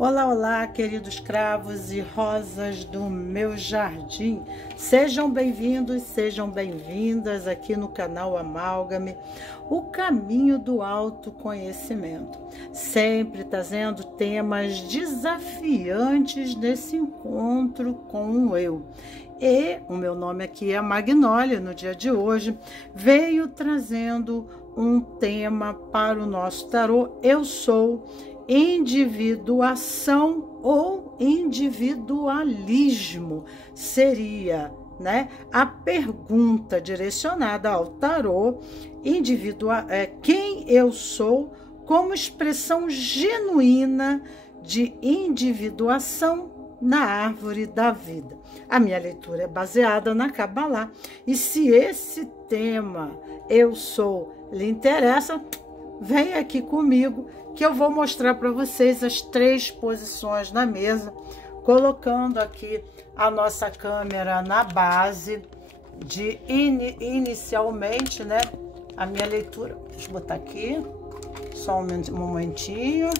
Olá, olá, queridos cravos e rosas do meu jardim. Sejam bem-vindos, sejam bem-vindas aqui no canal Amálgame, o caminho do autoconhecimento. Sempre trazendo temas desafiantes nesse encontro com o eu. E o meu nome aqui é Magnólia. No dia de hoje veio trazendo um tema para o nosso tarô. Eu sou individuação ou individualismo. Seria, a pergunta direcionada ao tarô. Quem eu sou como expressão genuína de individuação na árvore da vida. A minha leitura é baseada na Kabbalah. E se esse tema eu sou lhe interessa, vem aqui comigo que eu vou mostrar para vocês as 3 posições na mesa, colocando aqui a nossa câmera na base de inicialmente, a minha leitura. Deixa eu botar aqui, só um momentinho.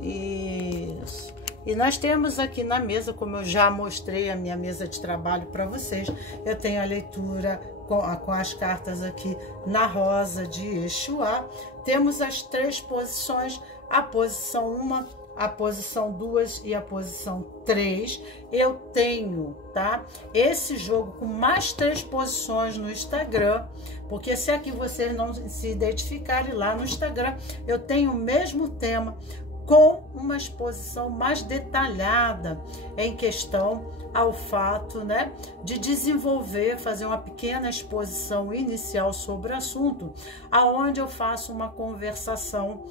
Isso. E nós temos aqui na mesa, como eu já mostrei a minha mesa de trabalho para vocês, eu tenho a leitura com as cartas aqui na rosa de Exuá. Temos as 3 posições, a posição 1, a posição 2 e a posição 3. Eu tenho, esse jogo com mais 3 posições no Instagram, porque se aqui vocês não se identificarem, lá no Instagram eu tenho o mesmo tema, com uma exposição mais detalhada em questão ao fato, de desenvolver, fazer uma pequena exposição inicial sobre o assunto, aonde eu faço uma conversação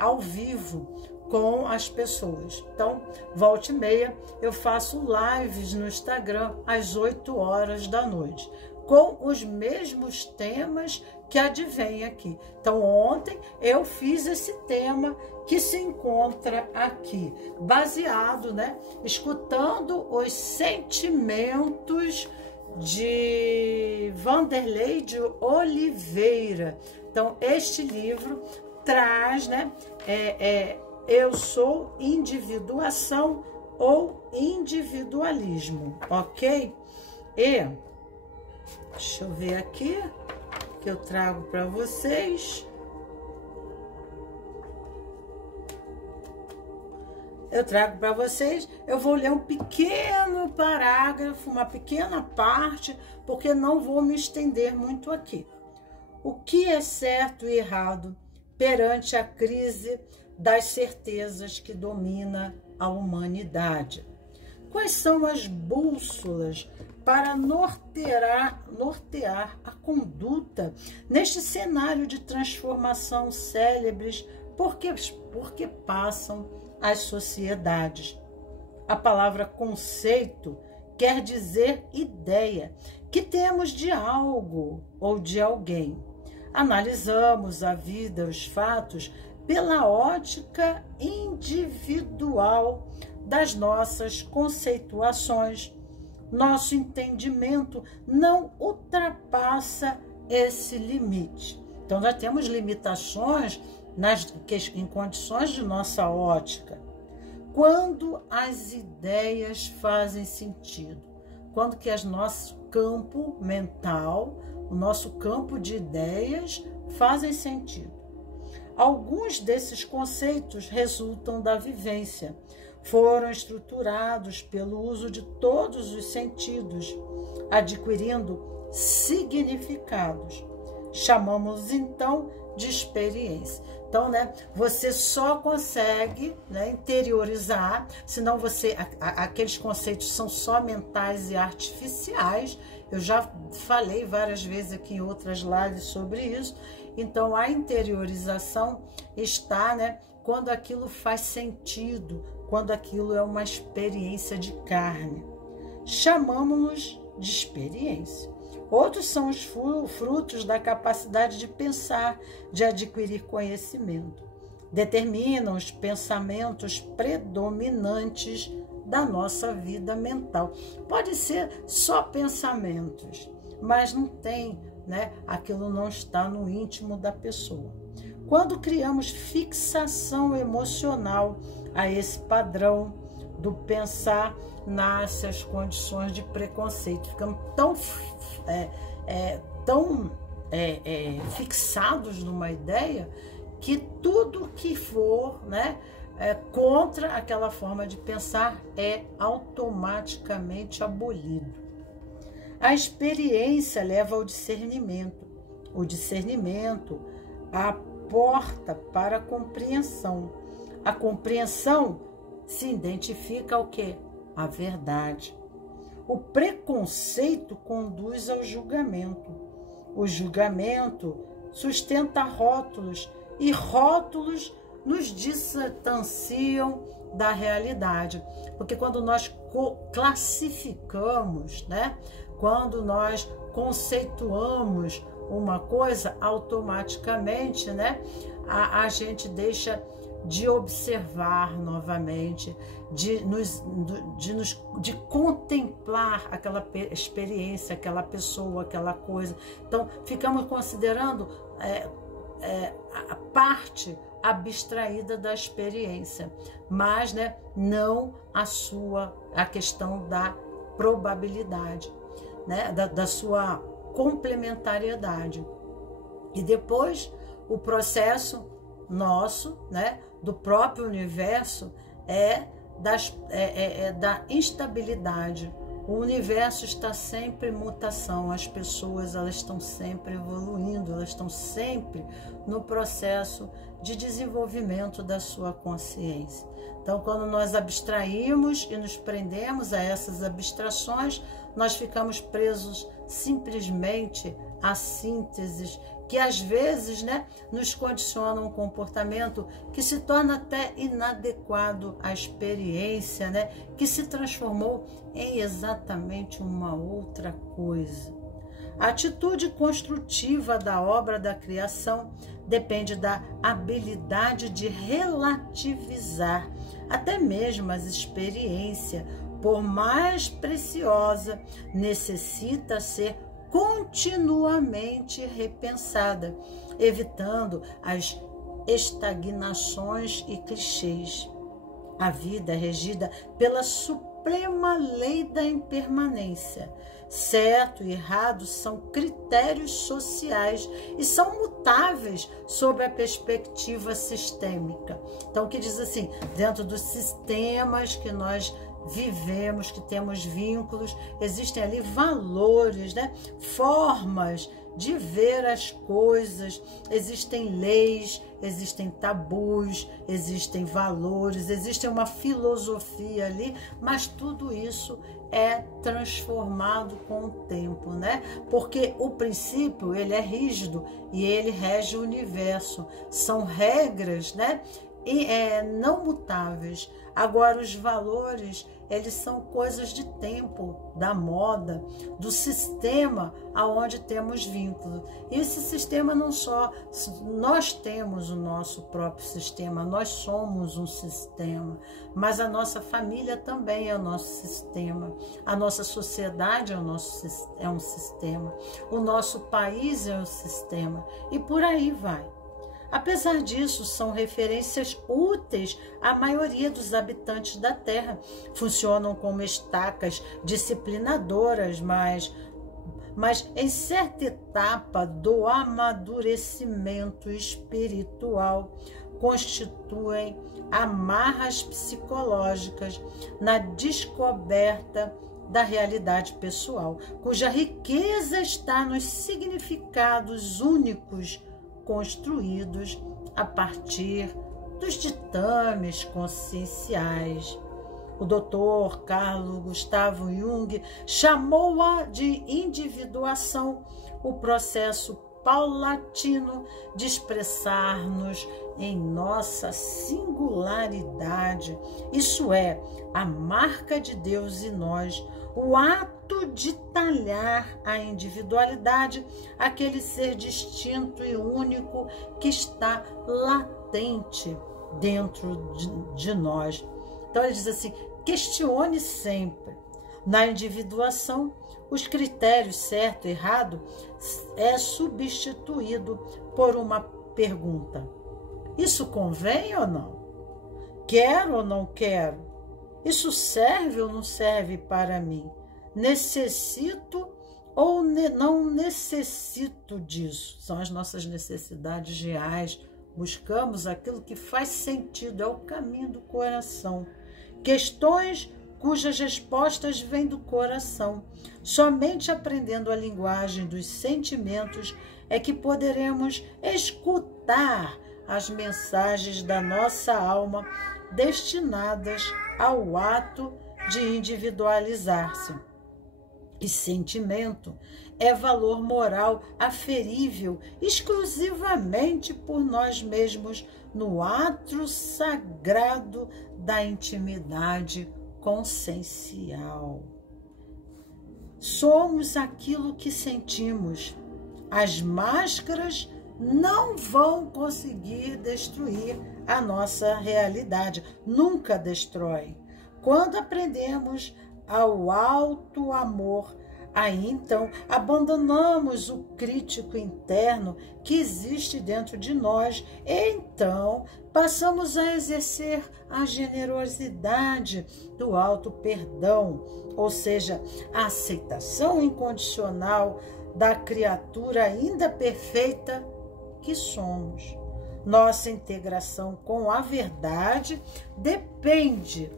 ao vivo com as pessoas. Então, volta e meia, eu faço lives no Instagram às 8 horas da noite, com os mesmos temas que advém aqui. Então, ontem eu fiz esse tema que se encontra aqui, baseado, escutando os sentimentos de Vanderlei de Oliveira. Então, este livro traz, eu sou individuação ou individualismo, ok? E deixa eu ver aqui que eu trago para vocês. Eu vou ler um pequeno parágrafo, uma pequena parte, porque não vou me estender muito aqui. O que é certo e errado perante a crise das certezas que domina a humanidade? Quais são as bússolas para nortear a conduta neste cenário de transformação célebres porque passam as sociedades? A palavra conceito quer dizer ideia que temos de algo ou de alguém. Analisamos a vida, os fatos, pela ótica individual das nossas conceituações. Nosso entendimento não ultrapassa esse limite. Então, nós temos limitações em condições de nossa ótica. Quando as ideias fazem sentido, quando que o nosso campo mental, o nosso campo de ideias fazem sentido. Alguns desses conceitos resultam da vivência, foram estruturados pelo uso de todos os sentidos, adquirindo significados. Chamamos então de experiência. Então, você só consegue interiorizar, senão aqueles conceitos são só mentais e artificiais. Eu já falei várias vezes aqui em outras lives sobre isso. Então, a interiorização está, quando aquilo faz sentido, quando aquilo é uma experiência de carne. Chamamos-nos de experiência. Outros são os frutos da capacidade de pensar, de adquirir conhecimento. Determinam os pensamentos predominantes da nossa vida mental. Pode ser só pensamentos, mas não tem, aquilo não está no íntimo da pessoa. quando criamos fixação emocional a esse padrão do pensar, nascem as condições de preconceito. Ficamos tão fixados numa ideia que tudo que for, né, contra aquela forma de pensar é automaticamente abolido. A experiência leva ao discernimento. O discernimento, a porta para a compreensão. A compreensão se identifica ao quê? A verdade. O preconceito conduz ao julgamento. O julgamento sustenta rótulos, e rótulos nos distanciam da realidade. Porque quando nós classificamos, né? Quando nós conceituamos uma coisa, automaticamente, né, a gente deixa de observar novamente, de contemplar aquela experiência, aquela pessoa, aquela coisa. Então, ficamos considerando a parte abstraída da experiência, mas, né, não a questão da probabilidade, né, da sua complementariedade. E depois o processo nosso, né, do próprio universo da instabilidade. O universo está sempre em mutação, as pessoas elas estão sempre evoluindo, elas estão sempre no processo de desenvolvimento da sua consciência. Então, quando nós abstraímos e nos prendemos a essas abstrações, nós ficamos presos simplesmente a sínteses que às vezes, né, nos condicionam um comportamento que se torna até inadequado à experiência, né, que se transformou em exatamente uma outra coisa. A atitude construtiva da obra da criação depende da habilidade de relativizar até mesmo as experiências, por mais preciosa, necessita ser continuamente repensada, evitando as estagnações e clichês. A vida é regida pela suprema lei da impermanência. Certo e errado são critérios sociais e são mutáveis sob a perspectiva sistêmica. Então, o que diz assim, dentro dos sistemas que nós vivemos, que temos vínculos, existem ali valores, né? Formas de ver as coisas, existem leis, existem tabus, existem valores, existe uma filosofia ali, mas tudo isso é transformado com o tempo, né? Porque o princípio, ele é rígido e ele rege o universo. São regras, né? E não mutáveis. Agora, os valores, eles são coisas de tempo, da moda, do sistema aonde temos vínculo. E esse sistema não só, nós temos o nosso próprio sistema, nós somos um sistema, mas a nossa família também é o nosso sistema, a nossa sociedade é um sistema, o nosso país é um sistema, e por aí vai. Apesar disso, são referências úteis à maioria dos habitantes da Terra. Funcionam como estacas disciplinadoras, mas em certa etapa do amadurecimento espiritual, constituem amarras psicológicas na descoberta da realidade pessoal, cuja riqueza está nos significados únicos construídos a partir dos ditames conscienciais. O Dr. Carl Gustav Jung chamou-a de individuação, o processo paulatino de expressar-nos em nossa singularidade, isso é, a marca de Deus em nós, o ato de talhar a individualidade, aquele ser distinto e único que está latente dentro de nós. Então ele diz assim, questione sempre. Na individuação, os critérios certo e errado é substituído por uma pergunta: isso convém ou não? Quero ou não quero? Isso serve ou não serve para mim? Necessito ou não necessito disso? São as nossas necessidades reais. Buscamos aquilo que faz sentido, é o caminho do coração. Questões cujas respostas vêm do coração. Somente aprendendo a linguagem dos sentimentos é que poderemos escutar as mensagens da nossa alma destinadas ao ato de individualizar-se. E sentimento é valor moral aferível exclusivamente por nós mesmos no ato sagrado da intimidade consciencial. Somos aquilo que sentimos. As máscaras não vão conseguir destruir a nossa realidade, nunca destrói. Quando aprendemos ao alto amor, aí então abandonamos o crítico interno que existe dentro de nós e então passamos a exercer a generosidade do alto perdão, ou seja, a aceitação incondicional da criatura ainda perfeita que somos. Nossa integração com a verdade depende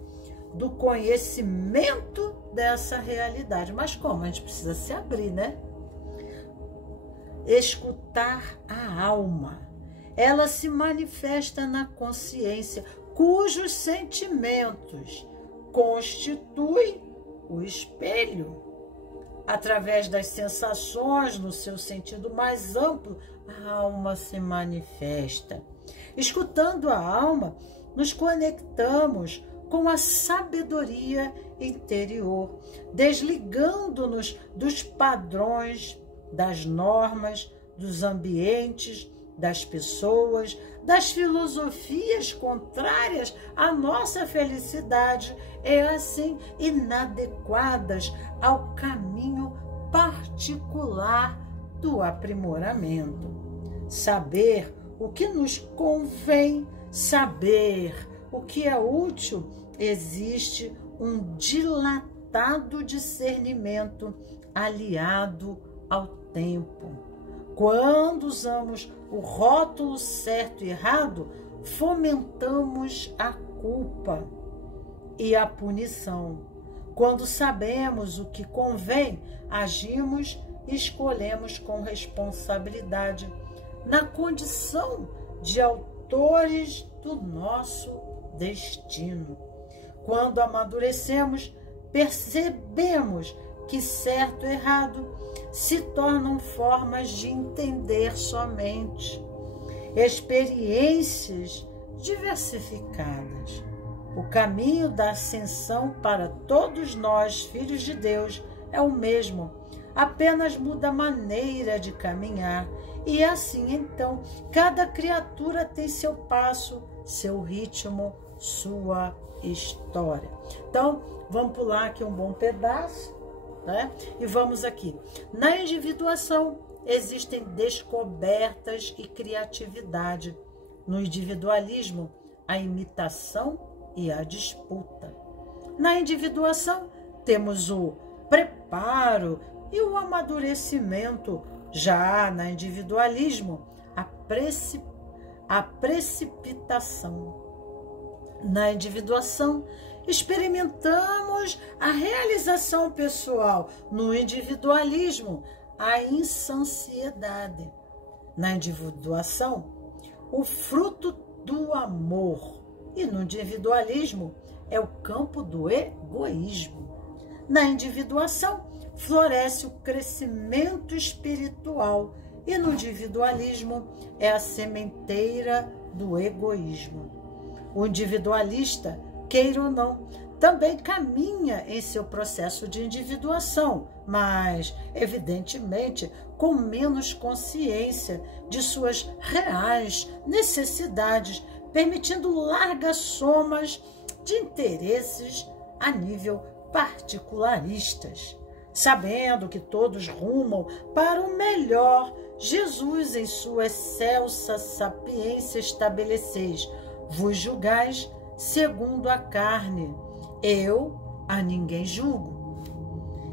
do conhecimento dessa realidade. Mas como? A gente precisa se abrir, né? Escutar a alma. Ela se manifesta na consciência, cujos sentimentos constituem o espelho. Através das sensações, no seu sentido mais amplo, a alma se manifesta. Escutando a alma, nos conectamos com a sabedoria interior, desligando-nos dos padrões, das normas, dos ambientes, das pessoas, das filosofias contrárias à nossa felicidade e assim inadequadas ao caminho particular do aprimoramento. Saber o que nos convém, saber o que é útil, existe um dilatado discernimento aliado ao tempo. Quando usamos o rótulo certo e errado, fomentamos a culpa e a punição. Quando sabemos o que convém, agimos e escolhemos com responsabilidade, na condição de autores do nosso destino. Quando amadurecemos, percebemos que certo e errado se tornam formas de entender somente, experiências diversificadas. O caminho da ascensão para todos nós, filhos de Deus, é o mesmo, apenas muda a maneira de caminhar. E assim, então, cada criatura tem seu passo, seu ritmo, sua história. Então, vamos pular aqui um bom pedaço, né? E vamos aqui. Na individuação, existem descobertas e criatividade. No individualismo, a imitação e a disputa. Na individuação, temos o preparo e o amadurecimento. Já no individualismo, a precipitação. Na individuação, experimentamos a realização pessoal. No individualismo, a insansiedade. Na individuação, o fruto do amor. E no individualismo, é o campo do egoísmo. Na individuação, floresce o crescimento espiritual. E no individualismo, é a sementeira do egoísmo. O individualista, queira ou não, também caminha em seu processo de individuação, mas, evidentemente, com menos consciência de suas reais necessidades, permitindo largas somas de interesses a nível particularistas, sabendo que todos rumam para o melhor Jesus, em sua excelsa sapiência, estabeleceis: vos julgais segundo a carne, eu a ninguém julgo.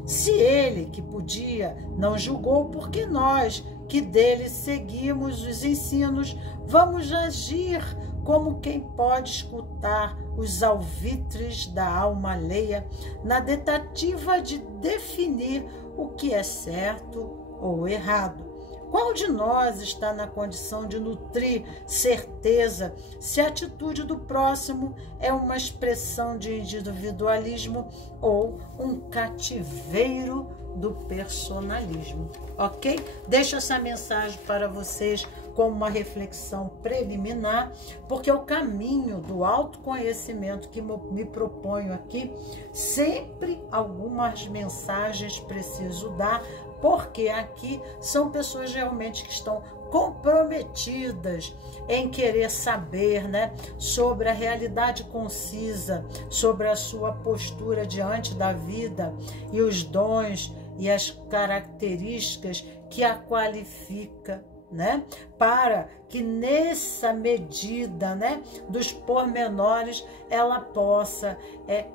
Se ele, que podia, não julgou, porque nós, que dele seguimos os ensinos, vamos agir como quem pode escutar os alvitres da alma alheia, na tentativa de definir o que é certo ou errado? Qual de nós está na condição de nutrir certeza se a atitude do próximo é uma expressão de individualismo ou um cativeiro do personalismo? Ok? Deixo essa mensagem para vocês como uma reflexão preliminar, porque o caminho do autoconhecimento que me proponho aqui, sempre algumas mensagens preciso dar, porque aqui são pessoas realmente que estão comprometidas em querer saber, né, sobre a realidade concisa, sobre a sua postura diante da vida e os dons e as características que a qualifica, né, para que nessa medida, né, dos pormenores ela possa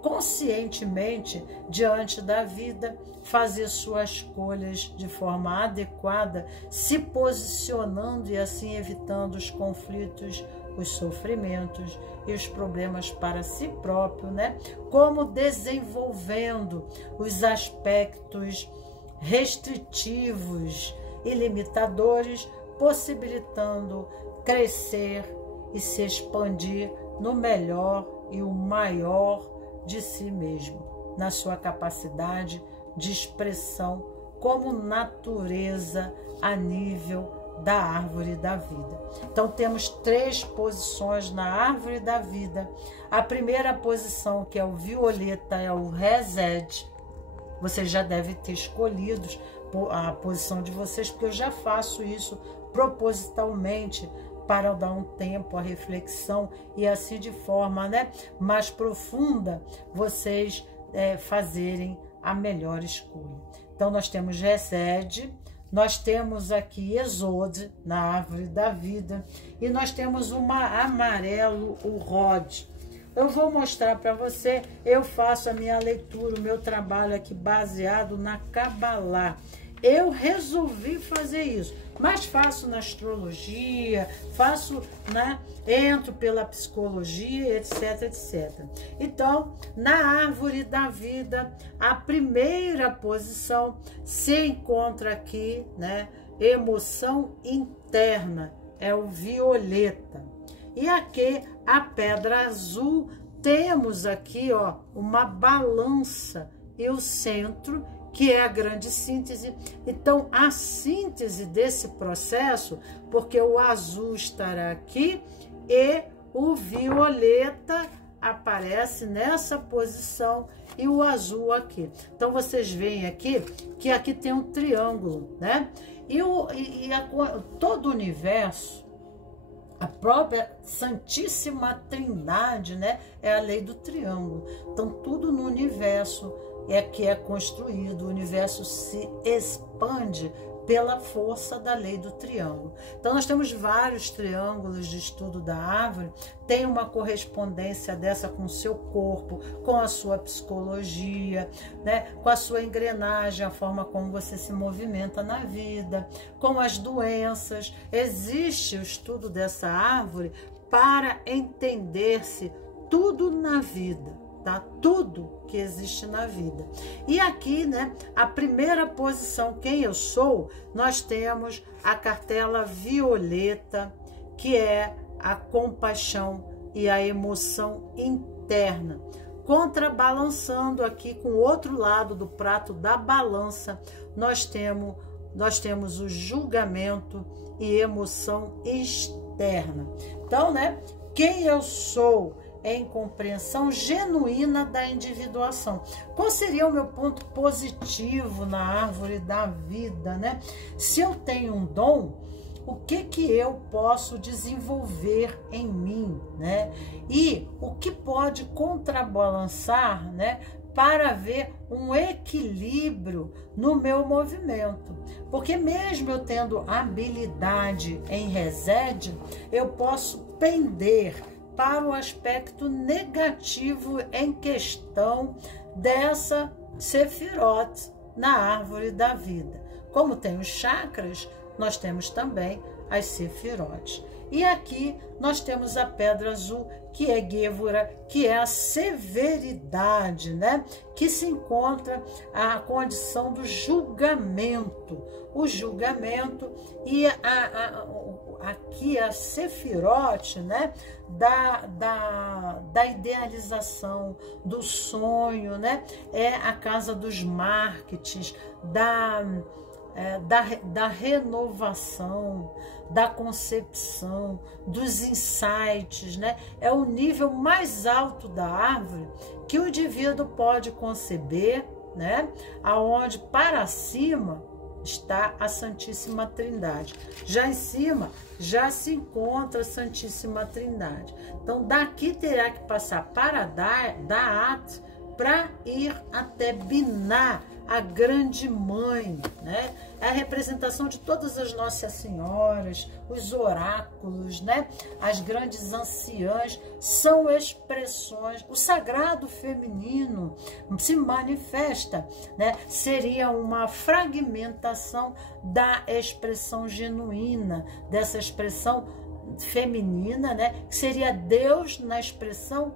conscientemente diante da vida fazer suas escolhas de forma adequada, se posicionando e assim evitando os conflitos, os sofrimentos e os problemas para si próprio, né, como desenvolvendo os aspectos restritivos e limitadores, possibilitando crescer e se expandir no melhor e o maior de si mesmo, na sua capacidade de expressão como natureza a nível da árvore da vida. Então temos 3 posições na árvore da vida. A primeira posição, que é o violeta, é o Resed. Vocês já devem ter escolhido a posição de vocês, porque eu já faço isso propositalmente para dar um tempo à reflexão e assim de forma, né, mais profunda vocês fazerem a melhor escolha. Então nós temos Resed, nós temos aqui Exode na árvore da vida e nós temos uma amarelo, o Rod. Eu vou mostrar para você, eu faço a minha leitura, o meu trabalho aqui baseado na Kabbalah. Eu resolvi fazer isso, mas faço na astrologia, faço, né, entro pela psicologia, etc, etc. Então, na árvore da vida, a primeira posição se encontra aqui, né, emoção interna, é o violeta. E aqui, a pedra azul, temos aqui, ó, uma balança e o centro, que é a grande síntese. Então, a síntese desse processo, porque o azul estará aqui e o violeta aparece nessa posição e o azul aqui. Então, vocês veem aqui que aqui tem um triângulo, né? Todo o universo, a própria Santíssima Trindade, né, é a lei do triângulo. Então, tudo no universo que é construído, o universo se expande pela força da lei do triângulo. Então, nós temos vários triângulos de estudo da árvore, tem uma correspondência dessa com o seu corpo, com a sua psicologia, né, com a sua engrenagem, a forma como você se movimenta na vida, com as doenças. Existe o estudo dessa árvore para entender-se tudo na vida. Tá? Tudo que existe na vida. E aqui, né, a primeira posição, quem eu sou, nós temos a cartela violeta, que é a compaixão e a emoção interna. Contrabalançando aqui com o outro lado do prato da balança, nós temos o julgamento e emoção externa. Então, né, quem eu sou em compreensão genuína da individuação. Qual seria o meu ponto positivo na árvore da vida, né? Se eu tenho um dom, o que eu posso desenvolver em mim, né? E o que pode contrabalançar, né, para ver um equilíbrio no meu movimento. Porque mesmo eu tendo habilidade em Resed, eu posso pender para o aspecto negativo em questão dessa Sefirot na árvore da vida. Como tem os chakras, nós temos também as Sefirot. E aqui nós temos a pedra azul, que é Gevura, que é a severidade, né? Que se encontra a condição do julgamento. O julgamento e aqui a Sefirot, né? Da idealização, do sonho, né? É a casa dos marketings, da renovação, da concepção, dos insights, né? É o nível mais alto da árvore que o indivíduo pode conceber, né? Aonde para cima está a Santíssima Trindade. Já em cima já se encontra a Santíssima Trindade. Então daqui terá que passar para Da'at para ir até Biná, a grande mãe, né? É a representação de todas as Nossas Senhoras, os oráculos, né? As grandes anciãs são expressões. O sagrado feminino se manifesta, né? Seria uma fragmentação da expressão genuína, dessa expressão feminina, né? Que seria Deus na expressão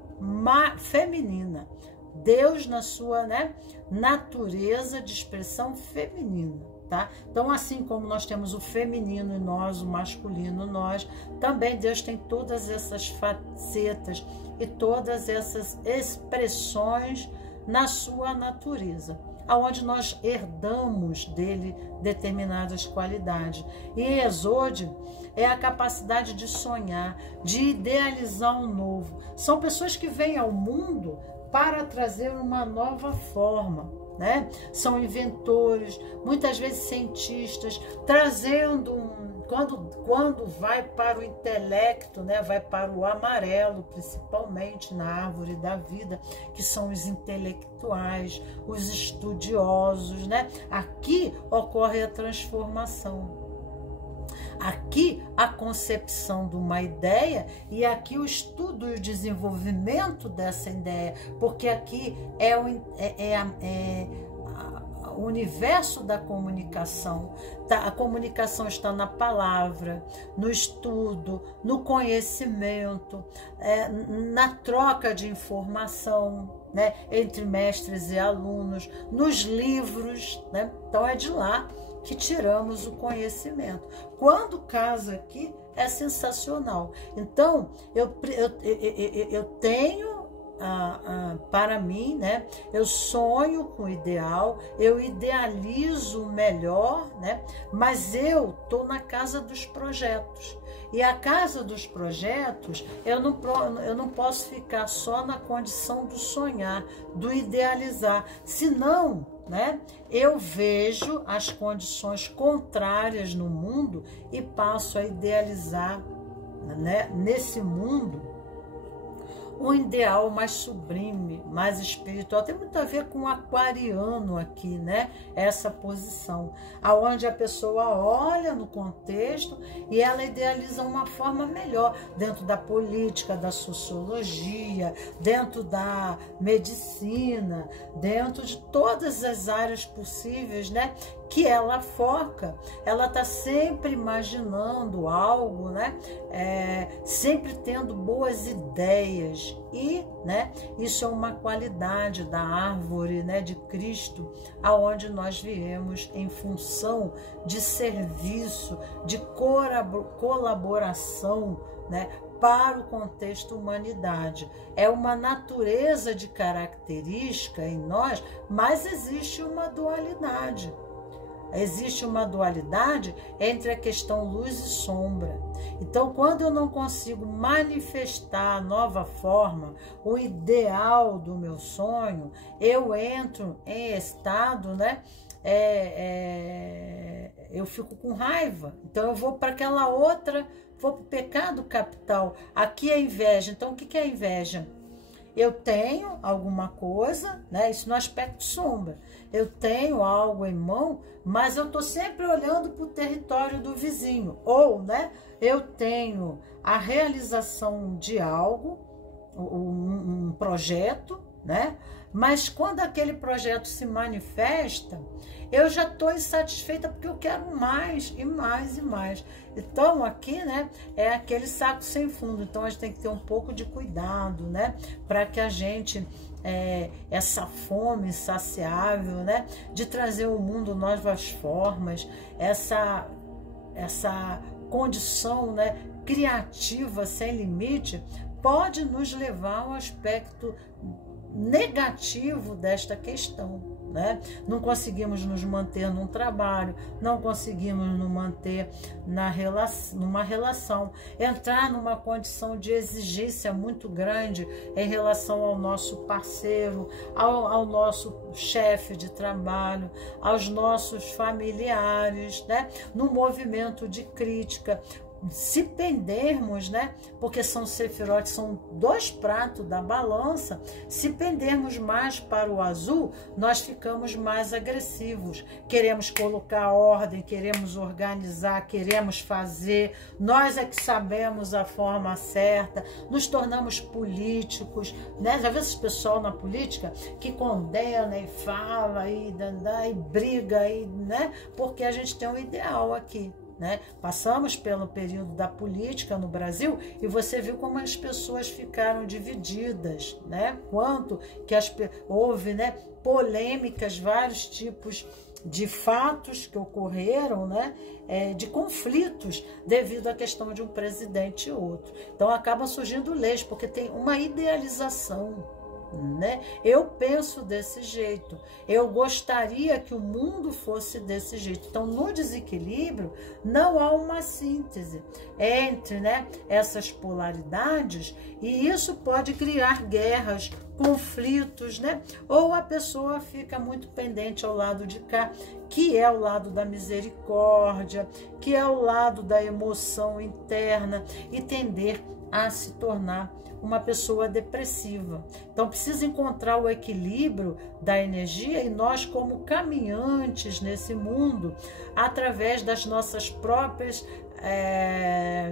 feminina. Deus na sua, né, natureza de expressão feminina, tá? Então, assim como nós temos o feminino em nós, o masculino em nós, também Deus tem todas essas facetas e todas essas expressões na sua natureza, aonde nós herdamos dele determinadas qualidades. E Exode é a capacidade de sonhar, de idealizar um novo. São pessoas que vêm ao mundo para trazer uma nova forma, né? São inventores, muitas vezes cientistas, trazendo quando vai para o intelecto, né? Vai para o amarelo, principalmente na árvore da vida, que são os intelectuais, os estudiosos, né? Aqui ocorre a transformação. Aqui a concepção de uma ideia e aqui o estudo e o desenvolvimento dessa ideia, porque aqui é o universo da comunicação. A comunicação está na palavra, no estudo, no conhecimento, na troca de informação, né, entre mestres e alunos, nos livros, né? Então é de lá que tiramos o conhecimento. Quando casa aqui, é sensacional. Então, eu tenho, para mim, né? Eu sonho com o ideal, eu idealizo o melhor, né? Mas eu estou na casa dos projetos. E a casa dos projetos, eu não posso ficar só na condição do sonhar, do idealizar. Senão, né, eu vejo as condições contrárias no mundo e passo a idealizar, né, nesse mundo um ideal mais sublime, mais espiritual. Tem muito a ver com o aquariano aqui, né? Essa posição, aonde a pessoa olha no contexto e ela idealiza uma forma melhor, dentro da política, da sociologia, dentro da medicina, dentro de todas as áreas possíveis, né? Que ela foca, ela está sempre imaginando algo, né? Sempre tendo boas ideias e, né? Isso é uma qualidade da árvore, né? De Cristo, aonde nós viemos em função de serviço, de colaboração, né? Para o contexto humanidade. É uma natureza de característica em nós, mas existe uma dualidade. Existe uma dualidade entre a questão luz e sombra. Então, quando eu não consigo manifestar a nova forma, o ideal do meu sonho, eu entro em estado, né? Eu fico com raiva. Então, eu vou para aquela outra, vou para o pecado capital. Aqui é inveja. Então, o que é inveja? eu tenho alguma coisa, né? Isso no aspecto sombra. Eu tenho algo em mão, mas eu estou sempre olhando para o território do vizinho. Ou, né? Eu tenho a realização de algo, um projeto, né? Mas quando aquele projeto se manifesta, eu já estou insatisfeita porque eu quero mais e mais e mais. Então aqui, né, é aquele saco sem fundo. Então a gente tem que ter um pouco de cuidado, né, para que a gente essa fome insaciável, né, de trazer ao mundo novas formas, essa condição, né, criativa sem limite, pode nos levar ao aspecto negativo desta questão, né? Não conseguimos nos manter num trabalho, não conseguimos nos manter numa relação, entrar numa condição de exigência muito grande em relação ao nosso parceiro, ao nosso chefe de trabalho, aos nossos familiares, né? No movimento de crítica. Se pendermos, né, porque são sefirotes, são 2 pratos da balança, se pendermos mais para o azul, nós ficamos mais agressivos, queremos colocar ordem, queremos organizar, queremos fazer, nós é que sabemos a forma certa, nos tornamos políticos, né? Já viu esse pessoal na política que condena e fala e briga, né? Porque a gente tem um ideal aqui. Né? Passamos pelo período da política no Brasil e você viu como as pessoas ficaram divididas, né? Quanto que houve, né, polêmicas, vários tipos de fatos que ocorreram, né, de conflitos devido à questão de um presidente e outro. Então acabam surgindo leis, porque tem uma idealização. Né? Eu penso desse jeito, eu gostaria que o mundo fosse desse jeito. Então, no desequilíbrio, não há uma síntese entre, né, essas polaridades, e isso pode criar guerras, conflitos, né? Ou a pessoa fica muito pendente ao lado de cá, que é o lado da misericórdia, que é o lado da emoção interna, e tender a se tornar uma pessoa depressiva. Então precisa encontrar o equilíbrio da energia, e nós, como caminhantes nesse mundo, através das nossas próprias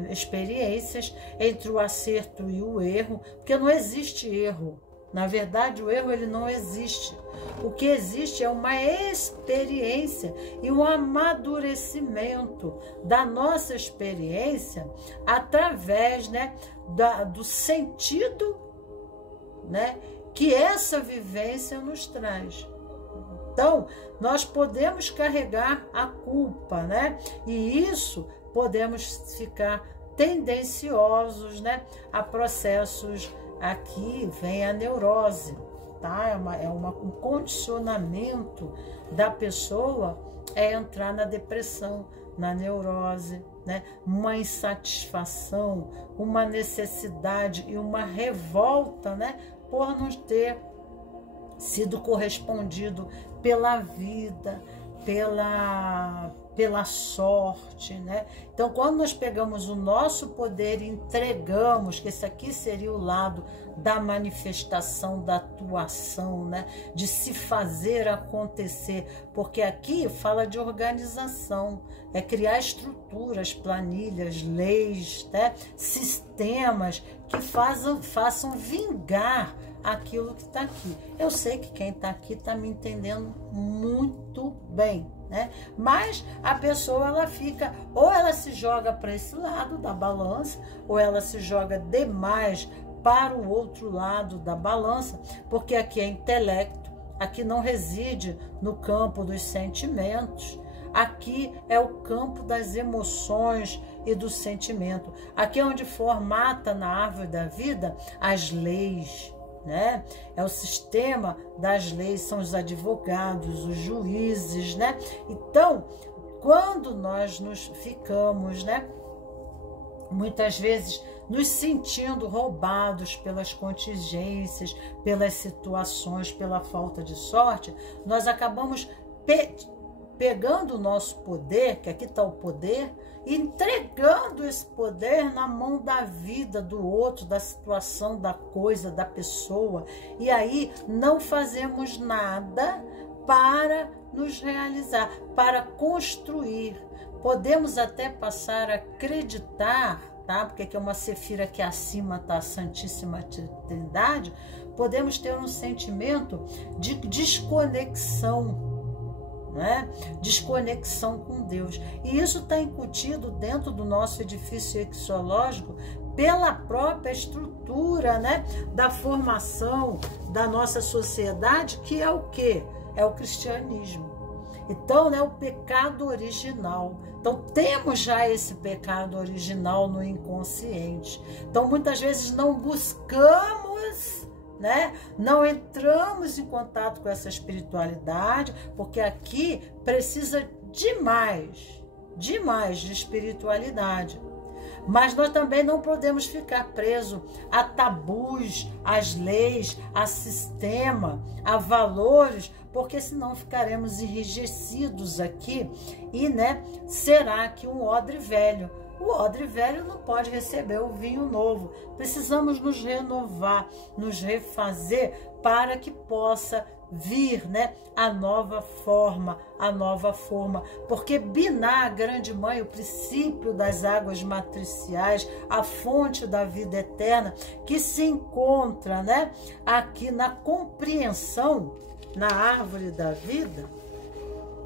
experiências, entre o acerto e o erro, porque não existe erro. Na verdade, o erro ele não existe. O que existe é uma experiência e um amadurecimento da nossa experiência através, né, do sentido, né, que essa vivência nos traz. Então, nós podemos carregar a culpa, né? E isso podemos ficar tendenciosos, né, a processos. Aqui vem a neurose, tá? Um condicionamento da pessoa entrar na depressão, na neurose, né? Uma insatisfação, uma necessidade e uma revolta, né? Por não ter sido correspondido pela vida, pela sorte, né? Então, quando nós pegamos o nosso poder e entregamos, que esse aqui seria o lado da manifestação, da atuação, né? De se fazer acontecer, porque aqui fala de organização, é criar estruturas, planilhas, leis, né? Sistemas que façam vingar aquilo que está aqui. Eu sei que quem está aqui está me entendendo muito bem, né? Mas a pessoa, ela fica, ou ela se joga para esse lado da balança, ou ela se joga demais para o outro lado da balança, porque aqui é intelecto, aqui não reside no campo dos sentimentos, aqui é o campo das emoções e do sentimento. Aqui é onde formata na árvore da vida as leis, né? É o sistema das leis, são os advogados, os juízes, né? Então, quando nós nos ficamos, né, muitas vezes nos sentindo roubados pelas contingências, pelas situações, pela falta de sorte, nós acabamos pegando o nosso poder, que aqui está o poder, e entregando esse poder na mão da vida do outro, da situação, da coisa, da pessoa. E aí não fazemos nada para nos realizar, para construir. Podemos até passar a acreditar, tá? Porque aqui é uma sefira que acima está a Santíssima Trindade. Podemos ter um sentimento de desconexão, né? Desconexão com Deus. E isso está incutido dentro do nosso edifício axiológico pela própria estrutura, né? Da formação da nossa sociedade, que é o quê? É o cristianismo. Então, né, o pecado original. Então, temos já esse pecado original no inconsciente. Então, muitas vezes não buscamos, né? Não entramos em contato com essa espiritualidade, porque aqui precisa demais de espiritualidade. Mas nós também não podemos ficar presos a tabus, às leis, a sistema, a valores, porque senão ficaremos enrijecidos aqui e, né, será que um odre velho. O odre velho não pode receber o vinho novo. Precisamos nos renovar, nos refazer para que possa vir, né, a nova forma, porque Binah, a grande mãe, o princípio das águas matriciais, a fonte da vida eterna, que se encontra, né, aqui na compreensão, na árvore da vida,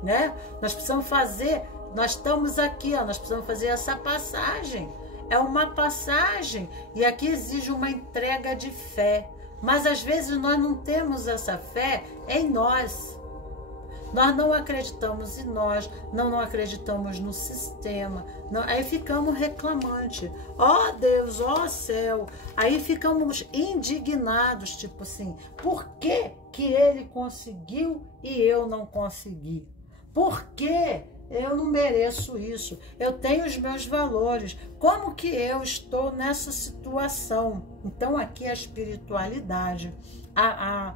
né? Nós precisamos fazer, nós estamos aqui, ó, nós precisamos fazer essa passagem. É uma passagem e aqui exige uma entrega de fé. Mas às vezes nós não temos essa fé em nós. Nós não acreditamos em nós, não acreditamos no sistema. Não, aí ficamos reclamantes. Ó Deus, ó céu. Aí ficamos indignados, tipo assim, por que que ele conseguiu e eu não consegui? Por que eu não mereço isso? Eu tenho os meus valores. Como que eu estou nessa situação? Então aqui a espiritualidade, a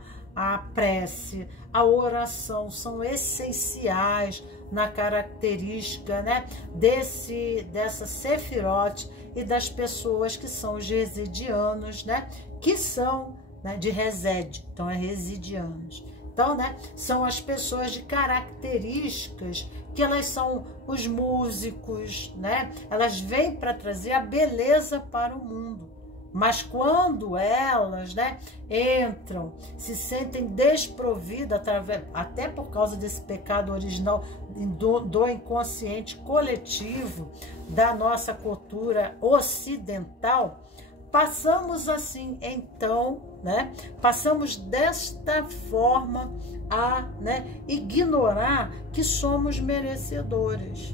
prece, a oração são essenciais na característica, né, dessa sefirote e das pessoas que são os residianos, né, que são, né, de resede, então é residianos. Então, né, são as pessoas de características que elas são os músicos, né? Elas vêm para trazer a beleza para o mundo. Mas quando elas, né, entram, se sentem desprovidas, até por causa desse pecado original do inconsciente coletivo da nossa cultura ocidental, passamos assim, então, né? Passamos desta forma a, né, ignorar que somos merecedores.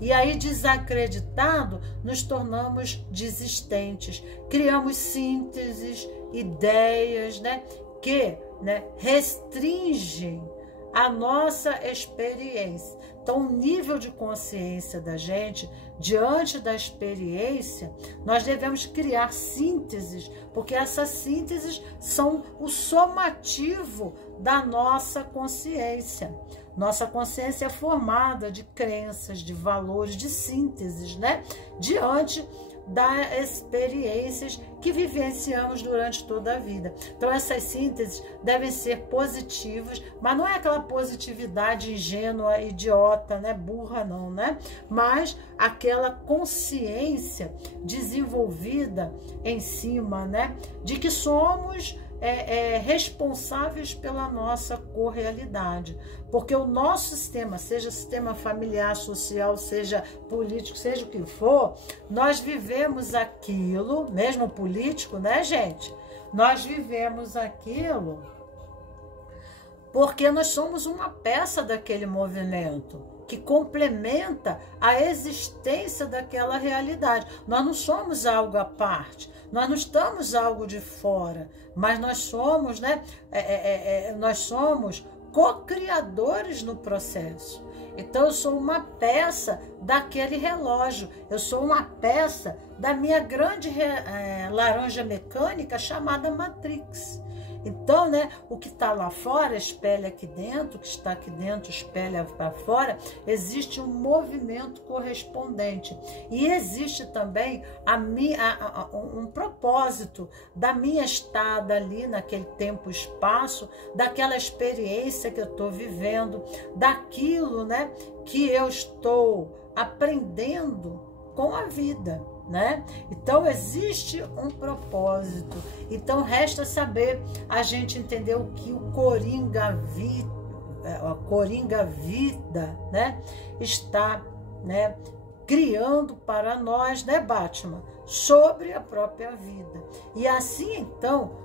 E aí, desacreditado, nos tornamos desistentes. Criamos sínteses, ideias, né, que, né, restringem a nossa experiência. Então, o nível de consciência da gente, diante da experiência, nós devemos criar sínteses, porque essas sínteses são o somativo da nossa consciência. Nossa consciência é formada de crenças, de valores, de sínteses, né? Diante das experiências que vivenciamos durante toda a vida. Então essas sínteses devem ser positivas, mas não é aquela positividade ingênua, idiota, né, burra não, né? Mas aquela consciência desenvolvida em cima, né, de que somos responsáveis pela nossa correalidade, porque o nosso sistema, seja sistema familiar, social, seja político, seja o que for, nós vivemos aquilo, mesmo político, né, gente? Nós vivemos aquilo porque nós somos uma peça daquele movimento que complementa a existência daquela realidade. Nós não somos algo à parte, nós não estamos algo de fora, mas nós somos, né? Nós somos co-criadores no processo. Então eu sou uma peça daquele relógio, eu sou uma peça da minha grande laranja mecânica chamada Matrix. Então, né, o que está lá fora espelha aqui dentro, o que está aqui dentro espelha para fora. Existe um movimento correspondente. E existe também um propósito da minha estada ali naquele tempo e espaço, daquela experiência que eu estou vivendo, daquilo, né, que eu estou aprendendo com a vida, né? Então existe um propósito. Então resta saber a gente entender o que o Coringa Vida, né, está, né, criando para nós, né, Batman, sobre a própria vida. E assim então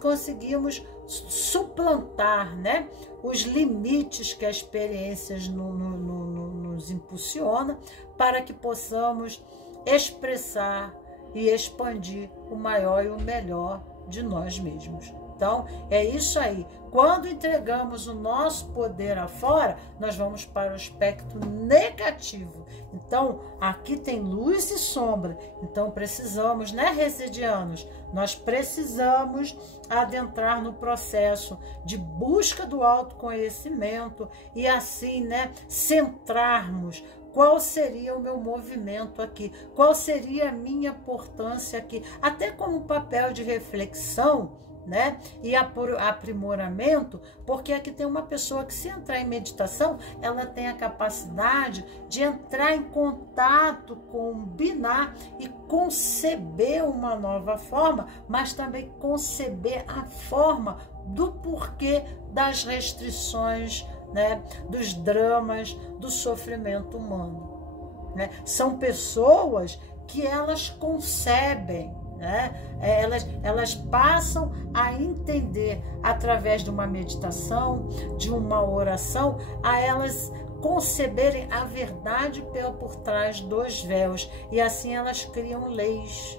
conseguimos suplantar, né, os limites que as experiências nos impulsiona, para que possamos expressar e expandir o maior e o melhor de nós mesmos. Então, é isso aí. Quando entregamos o nosso poder afora, nós vamos para o aspecto negativo. Então, aqui tem luz e sombra. Então, precisamos, né, residianos? Nós precisamos adentrar no processo de busca do autoconhecimento e assim, né, centrarmos. Qual seria o meu movimento aqui? Qual seria a minha importância aqui? Até como papel de reflexão, né? E aprimoramento, porque aqui tem uma pessoa que, se entrar em meditação, ela tem a capacidade de entrar em contato, combinar e conceber uma nova forma, mas também conceber a forma do porquê das restrições, né, dos dramas, do sofrimento humano, né? São pessoas que elas concebem, né? Elas passam a entender através de uma meditação, de uma oração, a elas conceberem a verdade por trás dos véus, e assim elas criam leis,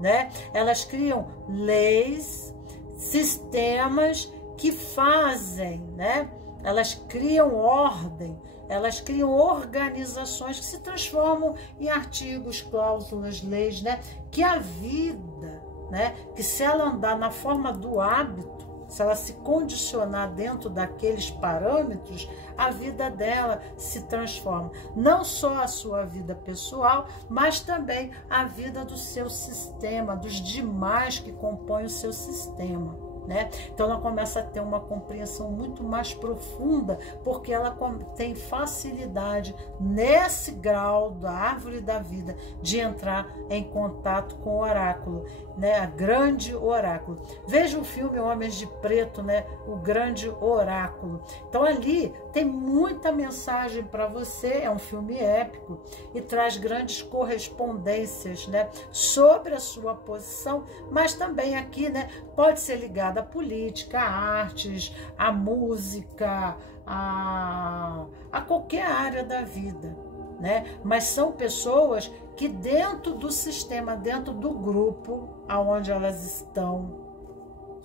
né? Elas criam leis, sistemas que fazem, né? Elas criam ordem, elas criam organizações que se transformam em artigos, cláusulas, leis, né? Que a vida, né, que se ela andar na forma do hábito, se ela se condicionar dentro daqueles parâmetros, a vida dela se transforma. Não só a sua vida pessoal, mas também a vida do seu sistema, dos demais que compõem o seu sistema, né? Então ela começa a ter uma compreensão muito mais profunda, porque ela tem facilidade nesse grau da árvore da vida de entrar em contato com o oráculo, né? A grande oráculo. Veja o filme Homens de Preto, né? O grande oráculo. Então ali tem muita mensagem para você. É um filme épico e traz grandes correspondências, né, sobre a sua posição, mas também aqui, né, pode ser ligado à política, à artes, à música, a qualquer área da vida, né? Mas são pessoas que dentro do sistema, dentro do grupo aonde elas estão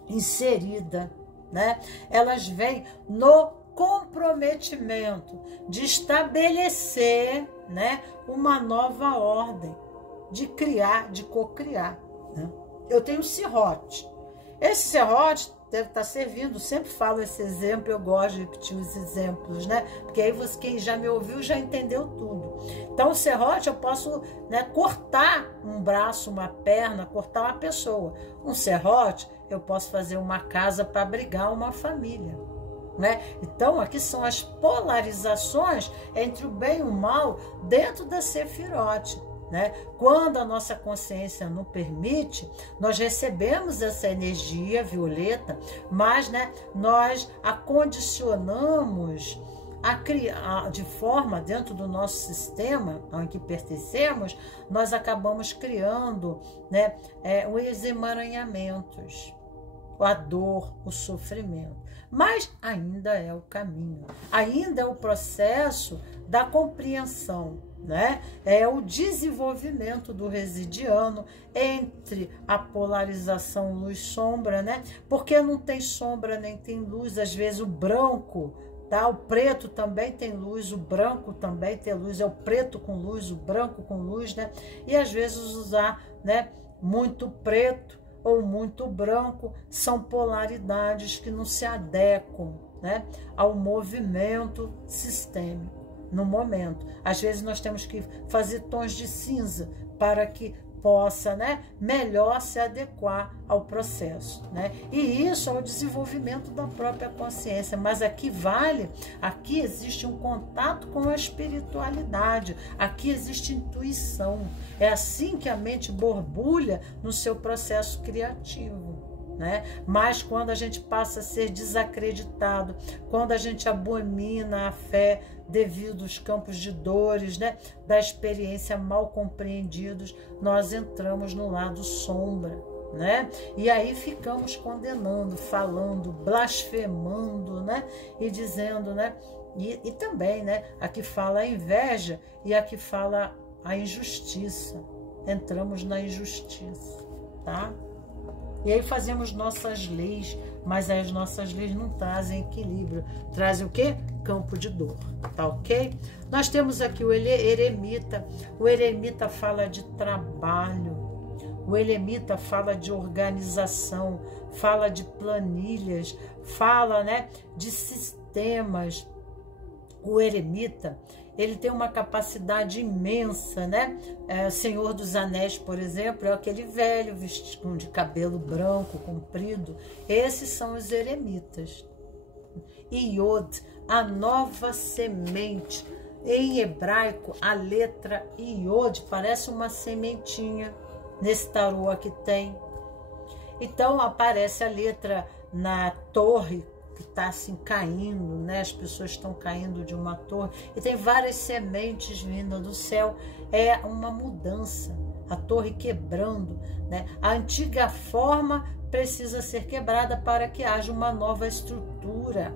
inseridas, né, elas vêm no comprometimento de estabelecer, né, uma nova ordem, de criar, de cocriar, né? Eu tenho serrote. Esse serrote deve estar servindo, sempre falo esse exemplo, eu gosto de repetir os exemplos, né? Porque aí quem já me ouviu já entendeu tudo. Então o serrote eu posso, né, cortar um braço, uma perna, cortar uma pessoa. Um serrote eu posso fazer uma casa para abrigar uma família, né? Então aqui são as polarizações entre o bem e o mal dentro da Sefirote, né? Quando a nossa consciência não permite, nós recebemos essa energia violeta, mas, né, nós a condicionamos a criar de forma, dentro do nosso sistema a que pertencemos, nós acabamos criando, né, os emaranhamentos, a dor, o sofrimento. Mas ainda é o caminho, ainda é o processo da compreensão, né? É o desenvolvimento do residiano entre a polarização luz-sombra, né? Porque não tem sombra nem tem luz. Às vezes o branco, tá? O preto também tem luz, o branco também tem luz. É o preto com luz, o branco com luz, né? E às vezes usar, né, muito preto ou muito branco, são polaridades que não se adequam, né, ao movimento sistêmico no momento. Às vezes nós temos que fazer tons de cinza para que possa, né, melhor se adequar ao processo, né? E isso é o desenvolvimento da própria consciência. Mas aqui aqui existe um contato com a espiritualidade, aqui existe intuição. É assim que a mente borbulha no seu processo criativo, né? Mas quando a gente passa a ser desacreditado, quando a gente abomina a fé devido aos campos de dores, né, da experiência mal compreendidos, nós entramos no lado sombra, né? E aí ficamos condenando, falando, blasfemando, né? E dizendo, né? E também, né? Aqui fala a inveja e aqui fala a injustiça. Entramos na injustiça, tá? E aí fazemos nossas leis, mas as nossas leis não trazem equilíbrio. Trazem o quê? Campo de dor, tá ok? Nós temos aqui o eremita. O eremita fala de trabalho. O eremita fala de organização, fala de planilhas, fala, né, de sistemas. O eremita, ele tem uma capacidade imensa, né? Senhor dos Anéis, por exemplo, é aquele velho vestido de cabelo branco, comprido. Esses são os eremitas. Iod, a nova semente. Em hebraico, a letra Iod parece uma sementinha. Nesse tarô aqui tem. Então aparece a letra na torre, que está assim caindo, né? As pessoas estão caindo de uma torre e tem várias sementes vindo do céu. É uma mudança, a torre quebrando, né? A antiga forma precisa ser quebrada para que haja uma nova estrutura,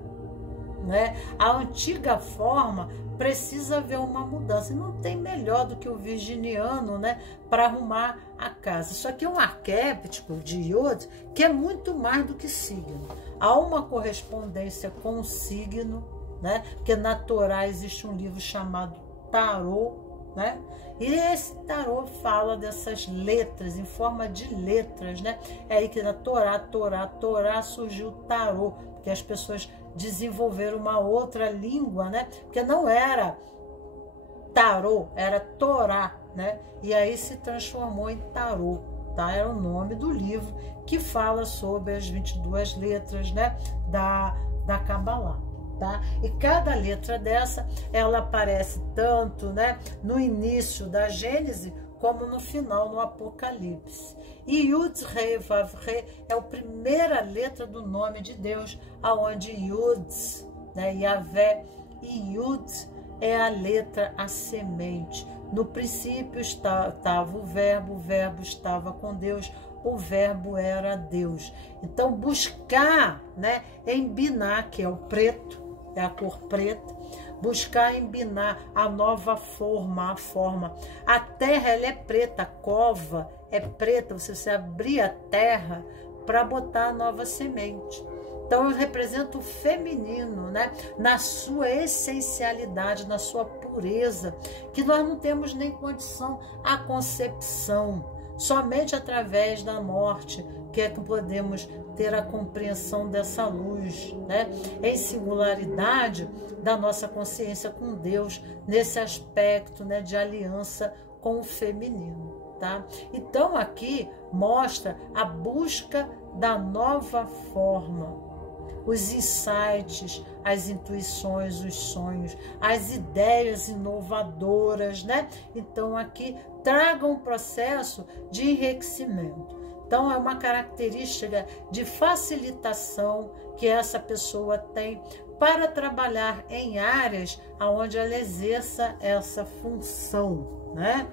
né? A antiga forma precisa haver uma mudança. E não tem melhor do que o virginiano, né, para arrumar a casa. Isso aqui é um arquétipo de Iod que é muito mais do que signo. Há uma correspondência com o signo, né? Porque na Torá existe um livro chamado Tarô, né? E esse tarô fala dessas letras, em forma de letras, né? É aí que na Torá surgiu o tarô, porque as pessoas desenvolveram uma outra língua, né? Porque não era tarô, era Torá, né? E aí se transformou em tarô, tá? Era o nome do livro que fala sobre as 22 letras, né? Da Kabbalah. Tá? E cada letra dessa, ela aparece tanto, né, no início da Gênese, como no final, no Apocalipse. E Yud Rei Vav Rei é a primeira letra do nome de Deus, aonde Yud, né, Yahvé, e Yud é a letra, a semente. No princípio estava o verbo estava com Deus, o verbo era Deus. Então buscar, né, em Biná, que é o preto, é a cor preta, buscar em Biná a nova forma, a forma. A terra, ela é preta, a cova é preta, você abrir a terra para botar a nova semente. Então eu represento o feminino, né, na sua essencialidade, na sua pureza, que nós não temos nem condição à concepção, somente através da morte que é que podemos ter a compreensão dessa luz, né, em singularidade da nossa consciência com Deus, nesse aspecto, né, de aliança com o feminino, tá? Então aqui mostra a busca da nova forma, os insights, as intuições, os sonhos, as ideias inovadoras, né? Então aqui traga um processo de enriquecimento. Então é uma característica de facilitação que essa pessoa tem para trabalhar em áreas onde ela exerça essa função, né?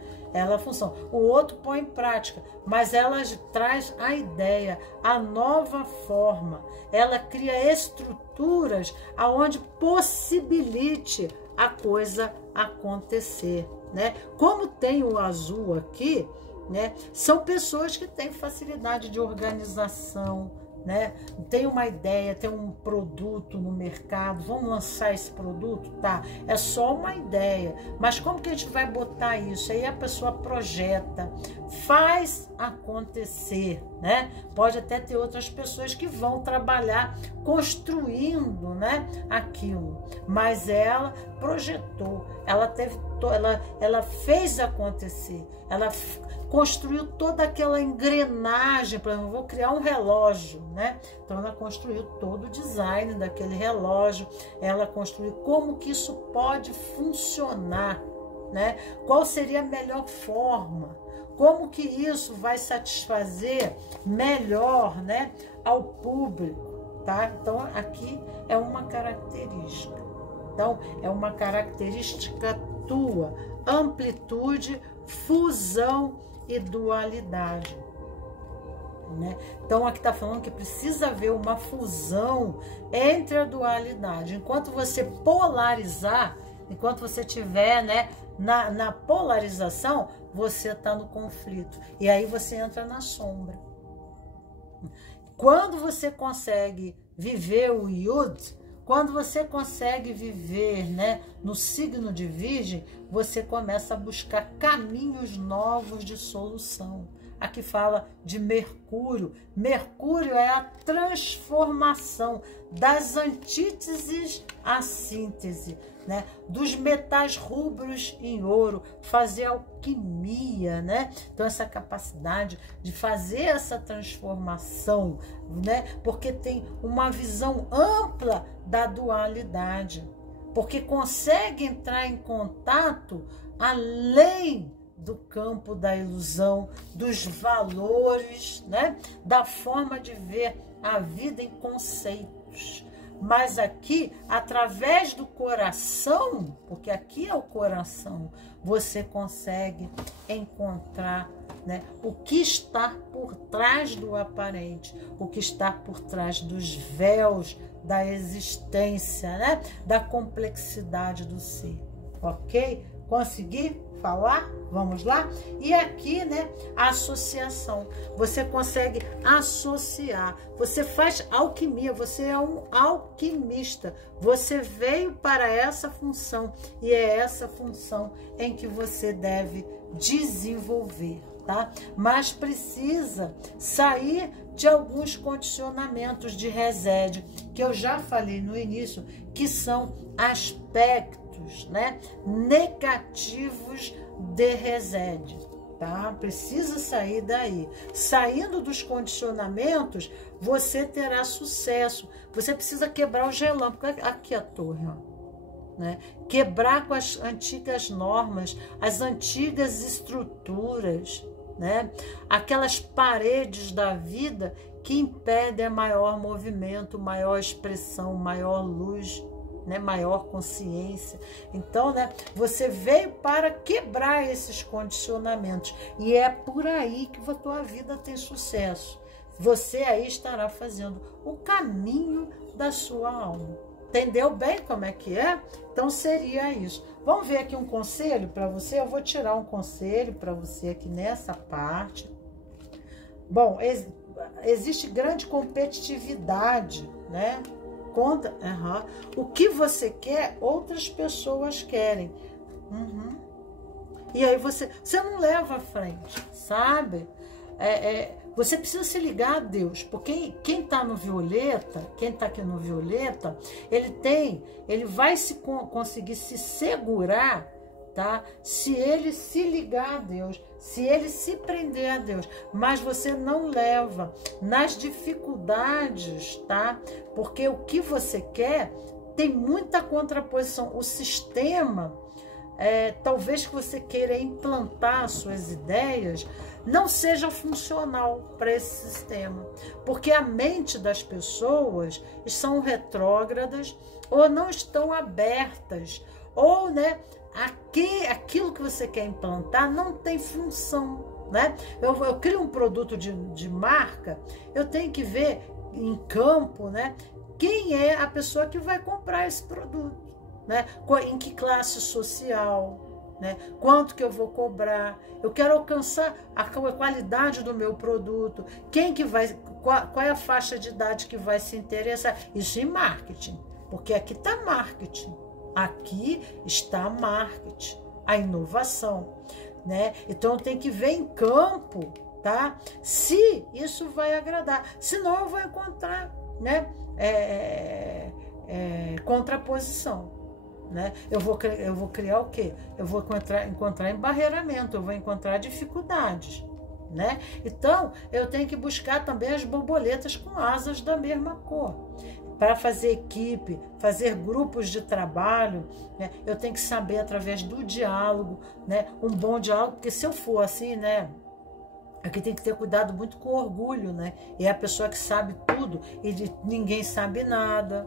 Função. O outro põe em prática, mas ela traz a ideia, a nova forma. Ela cria estruturas aonde possibilite a coisa acontecer, né? Como tem o azul aqui, né? São pessoas que têm facilidade de organização, né? Tem uma ideia, tem um produto no mercado, vamos lançar esse produto, tá? É só uma ideia, mas como que a gente vai botar isso? Aí a pessoa projeta, faz acontecer, né? Pode até ter outras pessoas que vão trabalhar construindo, né, aquilo, mas ela projetou, ela fez acontecer, ela construiu toda aquela engrenagem. Por exemplo, eu vou criar um relógio, né? Então ela construiu todo o design daquele relógio, ela construiu como que isso pode funcionar, né? Qual seria a melhor forma? Como que isso vai satisfazer melhor, né, ao público, tá? Então, aqui é uma característica. Então, é uma característica tua, amplitude, fusão e dualidade, né? Então, aqui está falando que precisa haver uma fusão entre a dualidade. Enquanto você polarizar, enquanto você tiver, né, na polarização, você está no conflito. E aí você entra na sombra. Quando você consegue viver o Yud, quando você consegue viver, né, no signo de Virgem, você começa a buscar caminhos novos de solução. Aqui fala de Mercúrio. Mercúrio é a transformação das antíteses à síntese, né? Dos metais rubros em ouro, fazer alquimia, né? Então, essa capacidade de fazer essa transformação, né? Porque tem uma visão ampla da dualidade, porque consegue entrar em contato além do campo da ilusão, dos valores, né? Da forma de ver a vida em conceitos. Mas aqui, através do coração, porque aqui é o coração, você consegue encontrar, né, o que está por trás do aparente, o que está por trás dos véus da existência, né, da complexidade do ser. Ok? Consegui falar? Vamos lá? E aqui, né, a associação. Você consegue associar. Você faz alquimia. Você é um alquimista. Você veio para essa função. E é essa função em que você deve desenvolver, tá? Mas precisa sair de alguns condicionamentos de resede, que eu já falei no início, que são aspectos, né, negativos de resede, tá? Precisa sair daí. Saindo dos condicionamentos, você terá sucesso. Você precisa quebrar o gelão, porque aqui a torre, ó, né? Quebrar com as antigas normas, as antigas estruturas, né? Aquelas paredes da vida que impedem maior movimento, maior expressão, maior luz, né, maior consciência. Então, né, você veio para quebrar esses condicionamentos, e é por aí que a tua vida tem sucesso. Você aí estará fazendo o caminho da sua alma. Entendeu bem como é que é? Então seria isso. Vamos ver aqui um conselho para você. Eu vou tirar um conselho para você aqui nessa parte. Bom, existe grande competitividade, né? Conta, o que você quer, outras pessoas querem. E aí você não leva à frente, sabe? Você precisa se ligar a Deus, porque quem está no violeta, quem está aqui no violeta, ele vai conseguir se segurar, tá? Se ele se ligar a Deus, se ele se prender a Deus, mas você não leva nas dificuldades, tá? Porque o que você quer tem muita contraposição. O sistema, talvez que você queira implantar suas ideias, não seja funcional para esse sistema, porque a mente das pessoas são retrógradas ou não estão abertas, ou, né, aquilo que você quer implantar não tem função, né? Eu crio um produto de marca, eu tenho que ver em campo, né, quem é a pessoa que vai comprar esse produto, né? Em que classe social, né? Quanto que eu vou cobrar? Eu quero alcançar a qualidade do meu produto. Qual é a faixa de idade que vai se interessar? Isso em marketing, porque aqui está marketing. Aqui está marketing, a inovação, né? Então tem que ver em campo, tá? Se isso vai agradar, senão eu vou encontrar, né, contraposição. Né? Eu vou criar o quê? Eu vou encontrar embarreiramento, eu vou encontrar dificuldades. Né? Então, eu tenho que buscar também as borboletas com asas da mesma cor. Para fazer equipe, fazer grupos de trabalho, né? Eu tenho que saber através do diálogo, né? Um bom diálogo, porque se eu for assim, né? Aqui tem que ter cuidado muito com orgulho, né? É a pessoa que sabe tudo e ninguém sabe nada.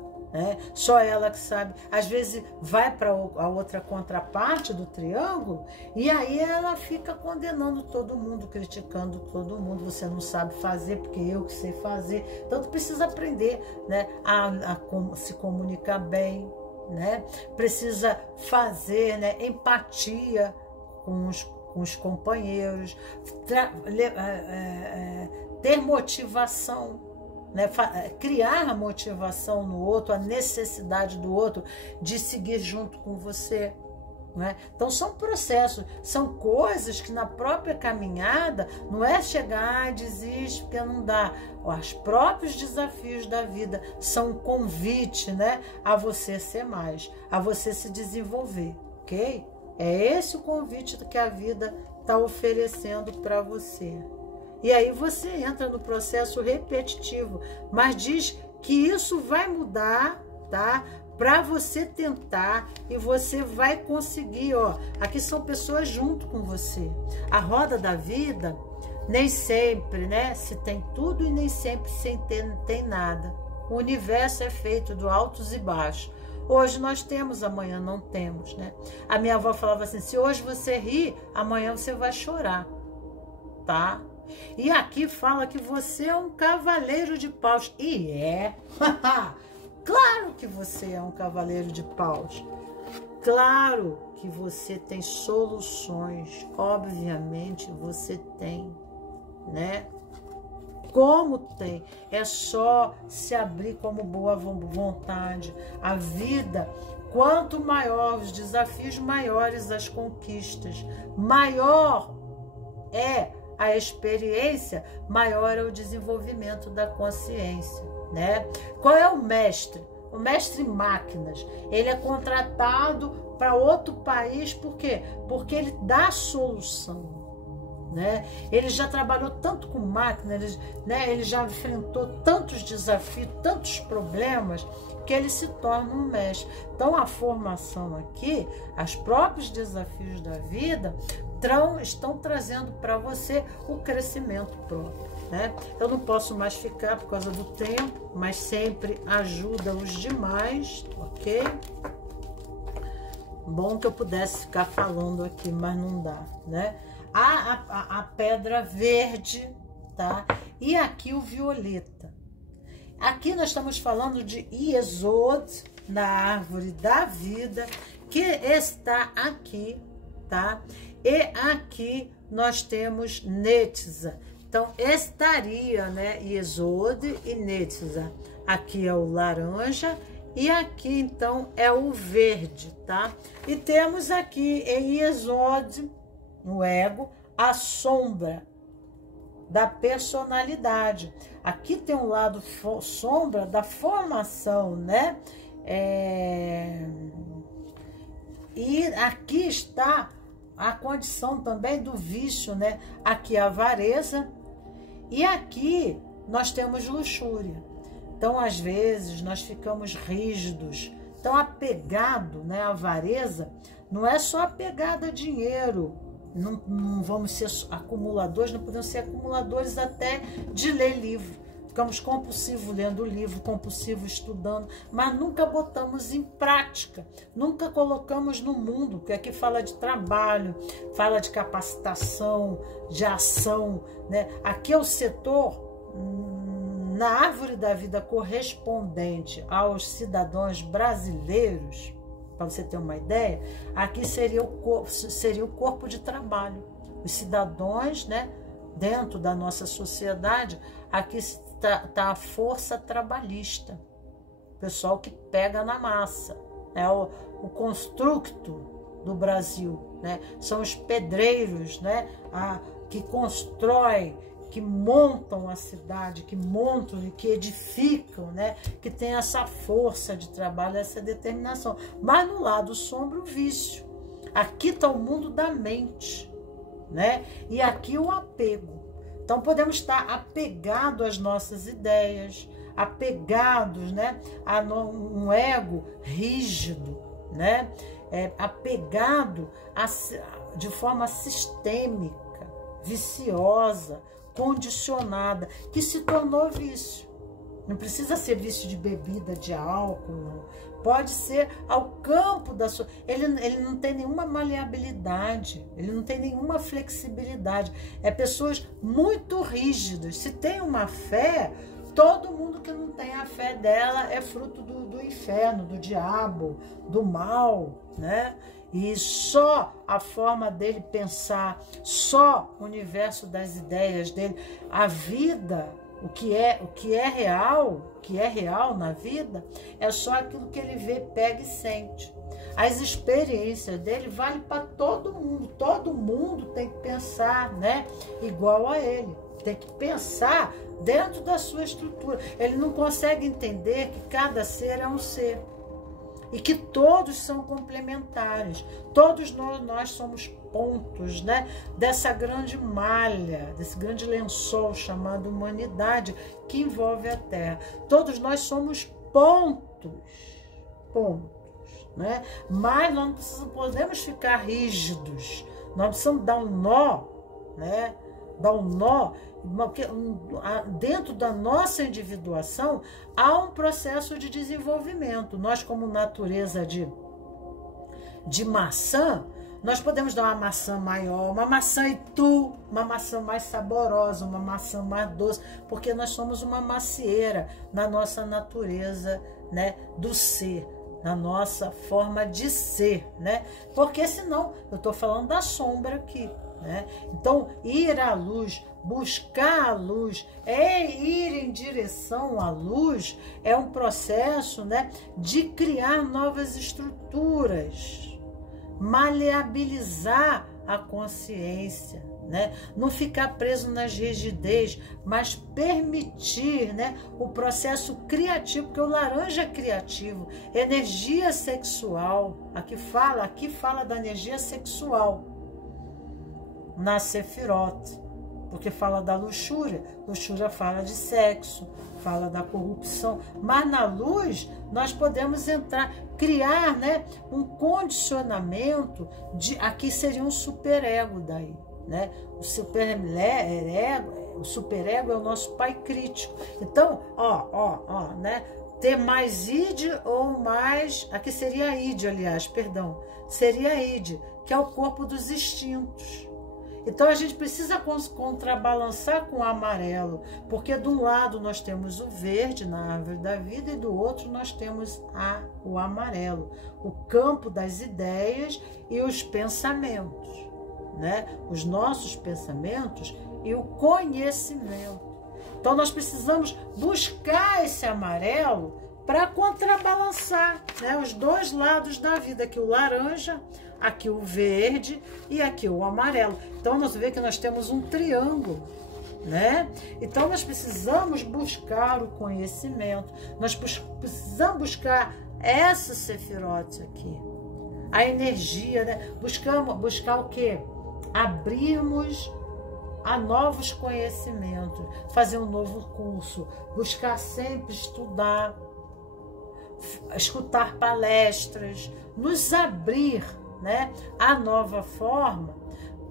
Só ela que sabe. Às vezes vai para a outra contraparte do triângulo e aí ela fica condenando todo mundo, criticando todo mundo. Você não sabe fazer porque eu que sei fazer. Então tu precisa aprender, né, a se comunicar bem, né? Precisa fazer, né, empatia com os companheiros, ter motivação. Né, criar a motivação no outro, a necessidade do outro de seguir junto com você. Né? Então são processos, são coisas que na própria caminhada não é chegar, desiste porque não dá. Os próprios desafios da vida são um convite, né, a você ser mais, a você se desenvolver, ok? É esse o convite que a vida está oferecendo para você. E aí você entra no processo repetitivo, mas diz que isso vai mudar, tá? Para você tentar e você vai conseguir, ó. Aqui são pessoas junto com você. A roda da vida, nem sempre, né? Se tem tudo e nem sempre sem ter, tem nada. O universo é feito de altos e baixos. Hoje nós temos, amanhã não temos, né? A minha avó falava assim, se hoje você ri, amanhã você vai chorar, tá? E aqui fala que você é um cavaleiro de paus. E é. Claro que você é um cavaleiro de paus. Claro que você tem soluções. Obviamente você tem, né? Como tem? É só se abrir como boa vontade. A vida, quanto maior os desafios, maiores as conquistas. Maior é a experiência, maior é o desenvolvimento da consciência, né? Qual é o mestre? O mestre máquinas, ele é contratado para outro país, por quê? Porque ele dá solução, né? Ele já trabalhou tanto com máquina, ele já enfrentou tantos desafios, tantos problemas, que ele se torna um mestre. Então a formação aqui, os próprios desafios da vida, estão trazendo para você o crescimento próprio, né? Eu não posso mais ficar por causa do tempo, mas sempre ajuda os demais, ok? Bom que eu pudesse ficar falando aqui, mas não dá, né? A pedra verde, tá? E aqui o violeta. Aqui nós estamos falando de Iesod, na árvore da vida, que está aqui, tá? E aqui nós temos Netza. Então, estaria, né, Iesod e Netza. Aqui é o laranja e aqui, então, é o verde, tá? E temos aqui em Iesod, no ego, a sombra da personalidade. Aqui tem um lado sombra da formação, né? E aqui está a condição também do vício, né? Aqui a avareza e aqui nós temos luxúria. Então, às vezes, nós ficamos rígidos. Então, apegado, né? A avareza não é só apegado a dinheiro. Não vamos ser acumuladores, não podemos ser acumuladores até de ler livro. Ficamos compulsivos lendo livro, compulsivos estudando, mas nunca botamos em prática, nunca colocamos no mundo, porque aqui fala de trabalho, fala de capacitação, de ação, né? Aqui é o setor, na árvore da vida correspondente aos cidadãos brasileiros, para você ter uma ideia, aqui seria o corpo de trabalho. Os cidadãos, né, dentro da nossa sociedade, aqui está a força trabalhista, o pessoal que pega na massa, é o construto do Brasil, né? São os pedreiros, né, que constroem, que montam a cidade, que montam e que edificam, né? Que tem essa força de trabalho, essa determinação. Mas no lado sombra, o vício. Aqui está o mundo da mente, né? E aqui o apego. Então podemos estar apegados às nossas ideias, apegados, né, a um ego rígido, né? Apegado de forma sistêmica, viciosa, condicionada, que se tornou vício. Não precisa ser vício de bebida, de álcool, pode ser ao campo da sua... Ele não tem nenhuma maleabilidade, ele não tem nenhuma flexibilidade. É pessoas muito rígidas. Se tem uma fé, todo mundo que não tem a fé dela é fruto do inferno, do diabo, do mal, né? E só a forma dele pensar, só o universo das ideias dele, a vida, o que é real na vida, é só aquilo que ele vê, pega e sente. As experiências dele valem para todo mundo tem que pensar, né, igual a ele, tem que pensar dentro da sua estrutura. Ele não consegue entender que cada ser é um ser. E que todos são complementares, todos nós somos pontos, né, dessa grande malha, desse grande lençol chamado humanidade, que envolve a Terra. Todos nós somos pontos, né? Mas nós não podemos ficar rígidos, nós precisamos dar um nó, né? Dar um nó, porque dentro da nossa individuação há um processo de desenvolvimento. Nós, como natureza de maçã, nós podemos dar uma maçã maior, uma maçã itu, uma maçã mais saborosa, uma maçã mais doce, porque nós somos uma macieira na nossa natureza, né, do ser, na nossa forma de ser, né? Porque senão, eu estou falando da sombra aqui, né? Então, ir à luz, buscar a luz, ir em direção à luz, é um processo, né, de criar novas estruturas, maleabilizar a consciência, né? Não ficar preso nas rigidez, mas permitir, né, o processo criativo, porque o laranja é criativo, energia sexual, aqui fala da energia sexual na Sefirot, porque fala da luxúria, luxúria fala de sexo, fala da corrupção, mas na luz nós podemos entrar, criar, né, um condicionamento aqui seria um superego daí, né? O superego é o nosso pai crítico. Então, né? Ter mais id ou mais, aqui seria id, aliás, perdão, seria id, que é o corpo dos instintos. Então a gente precisa contrabalançar com o amarelo, porque de um lado nós temos o verde na árvore da vida e do outro nós temos o amarelo, o campo das ideias e os pensamentos, né? Os nossos pensamentos e o conhecimento. Então nós precisamos buscar esse amarelo para contrabalançar, né, os dois lados da vida, aqui o laranja, aqui o verde e aqui o amarelo. Então nós vemos que nós temos um triângulo, né? Então nós precisamos buscar o conhecimento, nós precisamos buscar essa Sefirot aqui, a energia, né? Buscar o quê? Abrirmos a novos conhecimentos, fazer um novo curso, buscar sempre estudar, escutar palestras, nos abrir, né, a nova forma,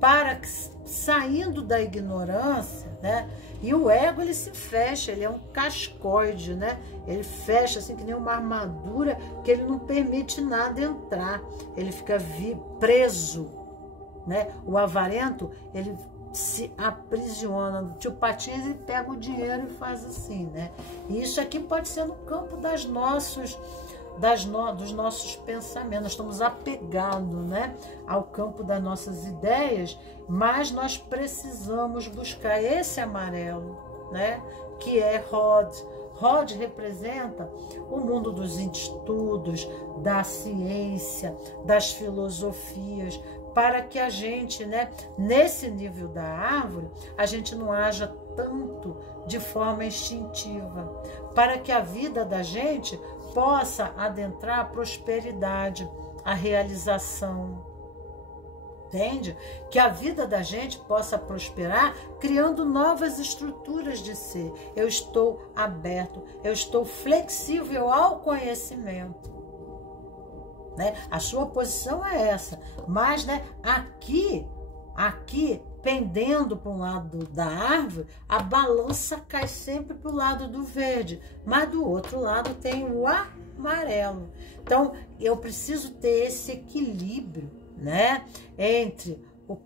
para que, saindo da ignorância, né, e o ego ele se fecha, ele é um cascoide, né, ele fecha assim que nem uma armadura que ele não permite nada entrar, ele fica preso, né, o avarento ele se aprisiona no tio Patinhas e pega o dinheiro e faz assim, né? E isso aqui pode ser no campo dos nossos pensamentos. Nós estamos apegados, né, ao campo das nossas ideias, mas nós precisamos buscar esse amarelo, né, que é Hod. Hod representa o mundo dos estudos, da ciência, das filosofias, para que a gente, né, nesse nível da árvore, a gente não haja tanto de forma instintiva, para que a vida da gente possa adentrar a prosperidade, a realização. Entende? Que a vida da gente possa prosperar criando novas estruturas de ser. Eu estou aberto, eu estou flexível ao conhecimento. Né? A sua posição é essa. Mas, né, aqui, pendendo para um lado da árvore, a balança cai sempre para o lado do verde. Mas do outro lado tem o amarelo. Então, eu preciso ter esse equilíbrio, né, entre o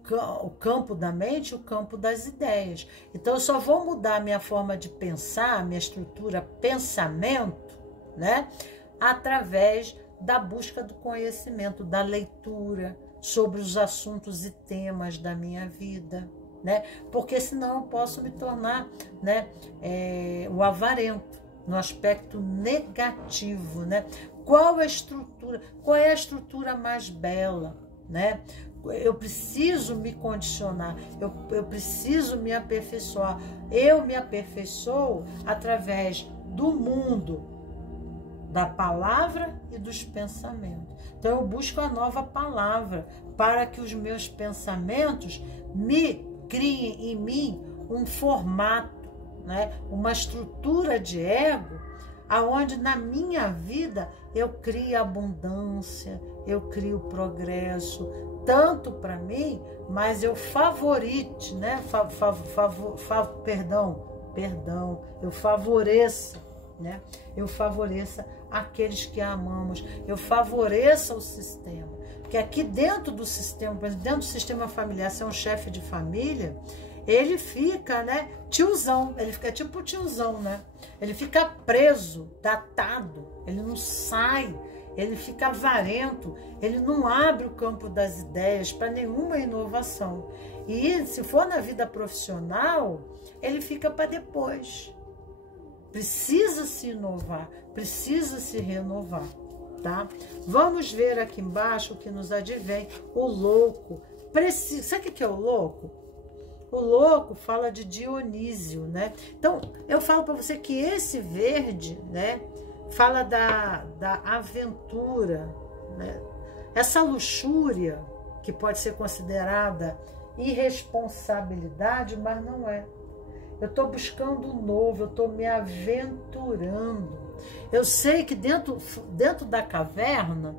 campo da mente e o campo das ideias. Então, eu só vou mudar a minha forma de pensar, a minha estrutura pensamento, né, através da busca do conhecimento, da leitura sobre os assuntos e temas da minha vida, né, porque senão eu posso me tornar, né, o avarento, no aspecto negativo, né? Qual é a estrutura mais bela, né? Eu preciso me condicionar, eu preciso me aperfeiçoar. Eu me aperfeiçoo através do mundo, da palavra e dos pensamentos. Então eu busco a nova palavra para que os meus pensamentos me criem em mim um formato, né? Uma estrutura de ego, aonde na minha vida eu crio abundância, eu crio progresso, tanto para mim, mas eu favorite, né? Eu favoreça, né? Eu favoreça aqueles que amamos, eu favoreça o sistema. Porque aqui dentro do sistema, por exemplo, dentro do sistema familiar, se é um chefe de família, ele fica, né, tiozão, ele fica tipo tiozão, né? Ele fica preso, datado, ele não sai, ele fica avarento, ele não abre o campo das ideias para nenhuma inovação. E se for na vida profissional, ele fica para depois. Precisa se inovar, precisa se renovar, tá? Vamos ver aqui embaixo o que nos advém. O louco precisa... Sabe o que é o louco? O louco fala de Dionísio, né? Então, eu falo para você que esse verde, né, fala da aventura, né? Essa luxúria, que pode ser considerada irresponsabilidade, mas não é. Eu estou buscando o novo, eu estou me aventurando. Eu sei que dentro da caverna,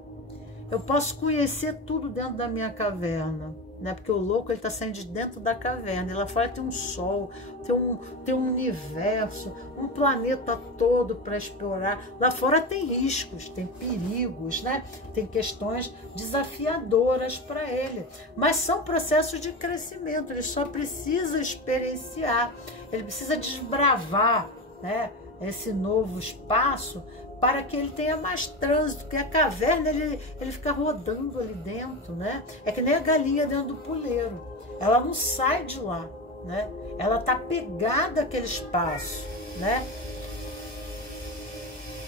eu posso conhecer tudo dentro da minha caverna, né? Porque o louco, ele está saindo de dentro da caverna. E lá fora tem um sol, tem um universo, um planeta todo para explorar. Lá fora tem riscos, tem perigos, né? Tem questões desafiadoras para ele. Mas são processos de crescimento, ele só precisa experienciar, ele precisa desbravar, né, esse novo espaço, para que ele tenha mais trânsito, porque a caverna, ele fica rodando ali dentro, né? É que nem a galinha dentro do puleiro, ela não sai de lá, né? Ela tá pegada àquele espaço, né?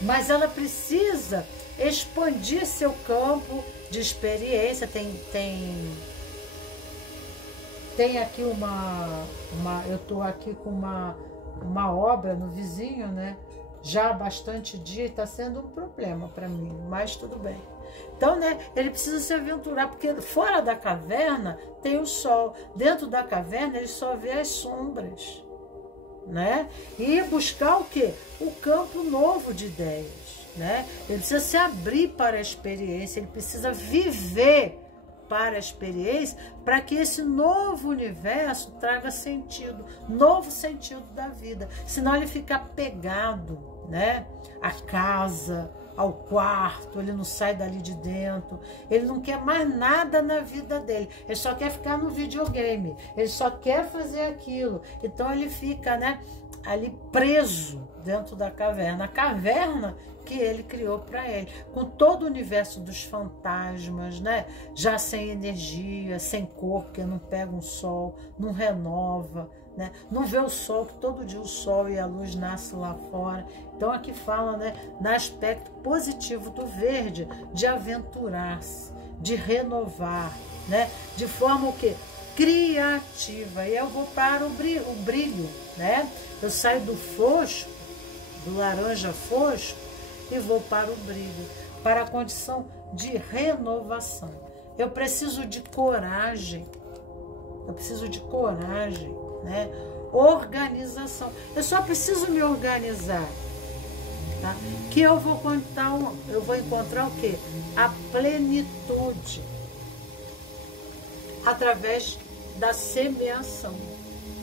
Mas ela precisa expandir seu campo de experiência. Tem aqui eu tô aqui com uma obra no vizinho, né? Já há bastante dia, está sendo um problema para mim, mas tudo bem. Então, né, ele precisa se aventurar, porque fora da caverna tem o sol, dentro da caverna ele só vê as sombras, né? E buscar o quê? O campo novo de ideias, né? Ele precisa se abrir para a experiência, ele precisa viver para a experiência, para que esse novo universo traga sentido, novo sentido da vida. Senão ele fica apegado, né, à casa, ao quarto, ele não sai dali de dentro, ele não quer mais nada na vida dele, ele só quer ficar no videogame, ele só quer fazer aquilo. Então ele fica, né, ali preso dentro da caverna, a caverna que ele criou para ele, com todo o universo dos fantasmas, né? Já sem energia, sem cor, porque não pega um sol, não renova, né? Não vê o sol, que todo dia o sol e a luz nascem lá fora. Então aqui fala, né, no aspecto positivo do verde, de aventurar-se, de renovar, né? De forma o quê? Criativa. E eu vou para o brilho, né? Eu saio do fosco, do laranja fosco, e vou para o brilho, para a condição de renovação. Eu preciso de coragem. Eu preciso de coragem, né? Organização. Eu só preciso me organizar, tá? Que eu vou encontrar o quê? A plenitude através da semeação.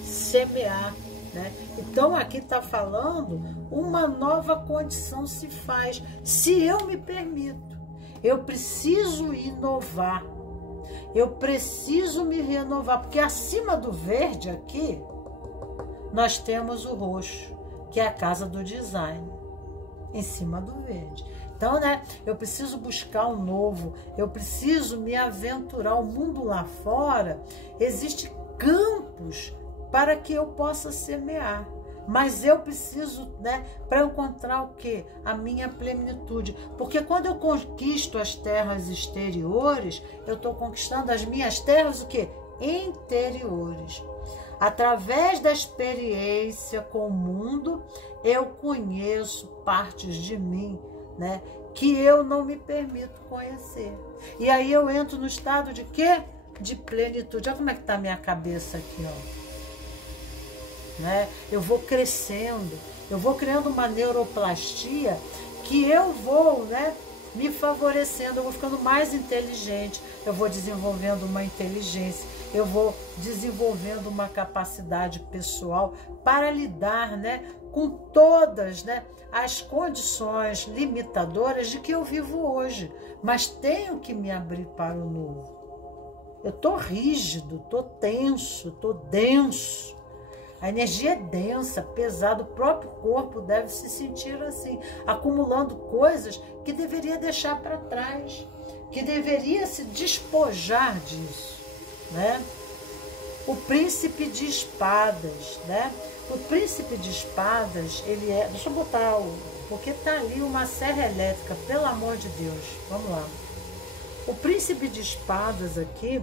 Semear, né? Então aqui está falando uma nova condição se faz, se eu me permito. Eu preciso inovar. Eu preciso me renovar, porque acima do verde aqui, nós temos o roxo, que é a casa do design, em cima do verde. Então, né, eu preciso buscar o novo, eu preciso me aventurar. O mundo lá fora, existem campos para que eu possa semear. Mas eu preciso, né, para encontrar o quê? A minha plenitude. Porque quando eu conquisto as terras exteriores, eu estou conquistando as minhas terras o quê? Interiores. Através da experiência com o mundo, eu conheço partes de mim, né, que eu não me permito conhecer. E aí eu entro no estado de quê? De plenitude. Olha como é que está a minha cabeça aqui, ó. Né? Eu vou crescendo, eu vou criando uma neuroplastia que eu vou, né, me favorecendo, eu vou ficando mais inteligente, eu vou desenvolvendo uma inteligência, eu vou desenvolvendo uma capacidade pessoal para lidar, né, com todas, né, as condições limitadoras de que eu vivo hoje, mas tenho que me abrir para o novo. Eu estou rígido, estou tenso, estou denso. A energia é densa, pesada, o próprio corpo deve se sentir assim, acumulando coisas que deveria deixar para trás, que deveria se despojar disso, né? O príncipe de espadas, né? O príncipe de espadas, ele é... Deixa eu botar porque tá ali uma serra elétrica, pelo amor de Deus. Vamos lá. O príncipe de espadas aqui,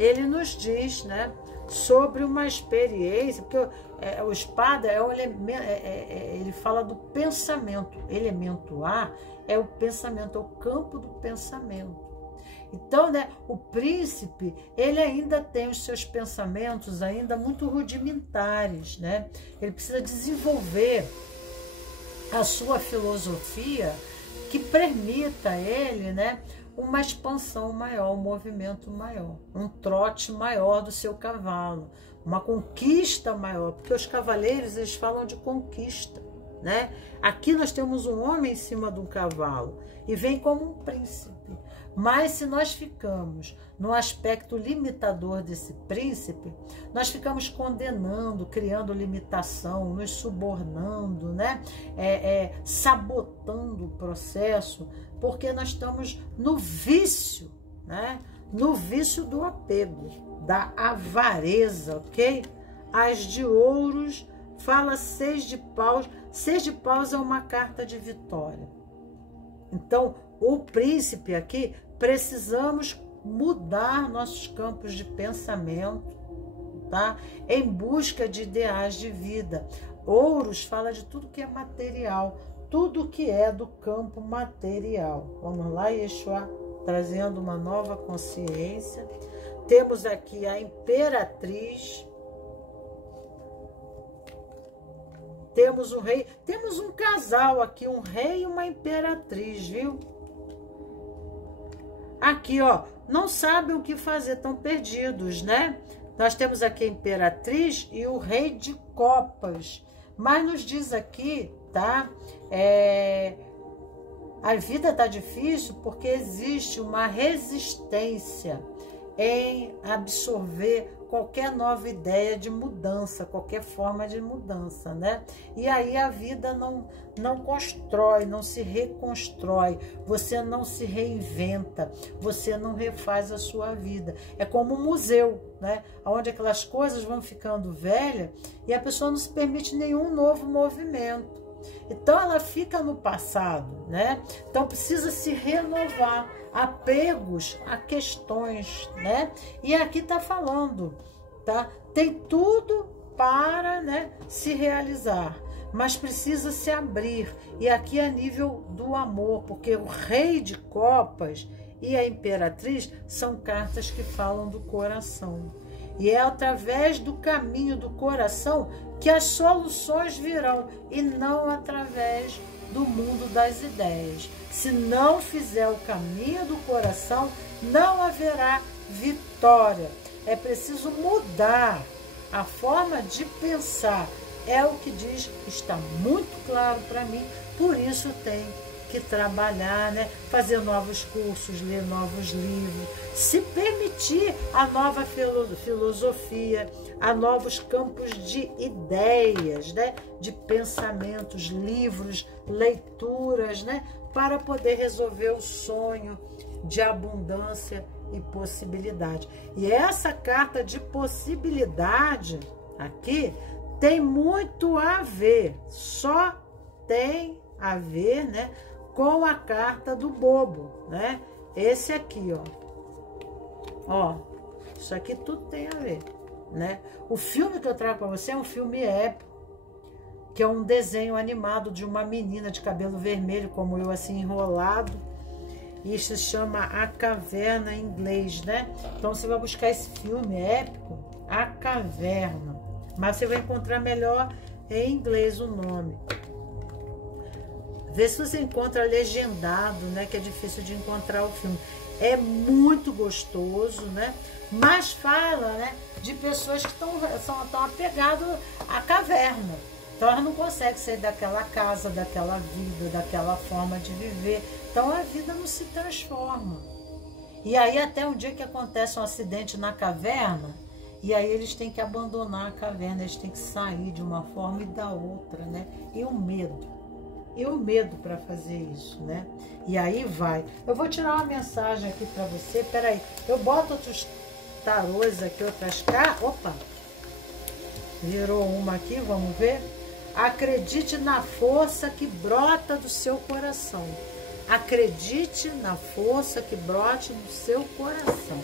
ele nos diz, né, sobre uma experiência, porque o espada é o elemento, ele fala do pensamento. Elemento A é o pensamento, é o campo do pensamento. Então, né, o príncipe, ele ainda tem os seus pensamentos ainda muito rudimentares, né? Ele precisa desenvolver a sua filosofia que permita a ele, né, uma expansão maior, um movimento maior, um trote maior do seu cavalo, uma conquista maior, porque os cavaleiros, eles falam de conquista, né? Aqui nós temos um homem em cima de um cavalo e vem como um príncipe. Mas se nós ficamos no aspecto limitador desse príncipe, nós ficamos condenando, criando limitação, nos subornando, né? Sabotando o processo, porque nós estamos no vício, né? No vício do apego, da avareza, ok? As de ouros fala 6 de paus. 6 de paus é uma carta de vitória. Então, o príncipe aqui, precisamos mudar nossos campos de pensamento, tá? Em busca de ideais de vida. Ouros fala de tudo que é material, tudo que é do campo material. Vamos lá, Yeshua, trazendo uma nova consciência. Temos aqui a imperatriz. Temos um rei, temos um casal aqui, um rei e uma imperatriz, viu? Aqui, ó, não sabem o que fazer, estão perdidos, né? Nós temos aqui a imperatriz e o rei de copas. Mas nos diz aqui, tá? A vida tá difícil porque existe uma resistência em absorver qualquer nova ideia de mudança, qualquer forma de mudança, né? E aí a vida não constrói, não se reconstrói, você não se reinventa, você não refaz a sua vida. É como um museu, né? Onde aquelas coisas vão ficando velhas e a pessoa não se permite nenhum novo movimento. Então ela fica no passado, né? Então precisa se renovar, apegos a questões, né? E aqui tá falando, tá? Tem tudo para, né, se realizar, mas precisa se abrir. E aqui a nível do amor, porque o Rei de Copas e a Imperatriz são cartas que falam do coração. E é através do caminho do coração que as soluções virão, e não através do mundo das ideias. Se não fizer o caminho do coração, não haverá vitória. É preciso mudar a forma de pensar. É o que diz, está muito claro para mim, por isso tem que trabalhar, né? Fazer novos cursos, ler novos livros, se permitir a nova filosofia, a novos campos de ideias, né? De pensamentos, livros, leituras, né? Para poder resolver o sonho de abundância e possibilidade. E essa carta de possibilidade aqui tem muito a ver, só tem a ver, né, com a carta do bobo, né? Esse aqui, ó, isso aqui tudo tem a ver, né? O filme que eu trago para você é um filme épico, que é um desenho animado de uma menina de cabelo vermelho, como eu, assim, enrolado, e se chama A Caverna em inglês, né? Então você vai buscar esse filme épico, A Caverna, mas você vai encontrar melhor em inglês o nome. Vê se você encontra legendado, né? Que é difícil de encontrar o filme. É muito gostoso, né? Mas fala, né, de pessoas que estão apegadas à caverna. Então elas não conseguem sair daquela casa, daquela vida, daquela forma de viver. Então a vida não se transforma. E aí até um dia que acontece um acidente na caverna, e aí eles têm que abandonar a caverna, eles têm que sair de uma forma e da outra, né? E o medo. E o medo para fazer isso, né? E aí vai. Eu vou tirar uma mensagem aqui para você. Peraí, eu boto outros tarôs aqui, outras cartas. Opa! Virou uma aqui, vamos ver? Acredite na força que brota do seu coração. Acredite na força que brote do seu coração,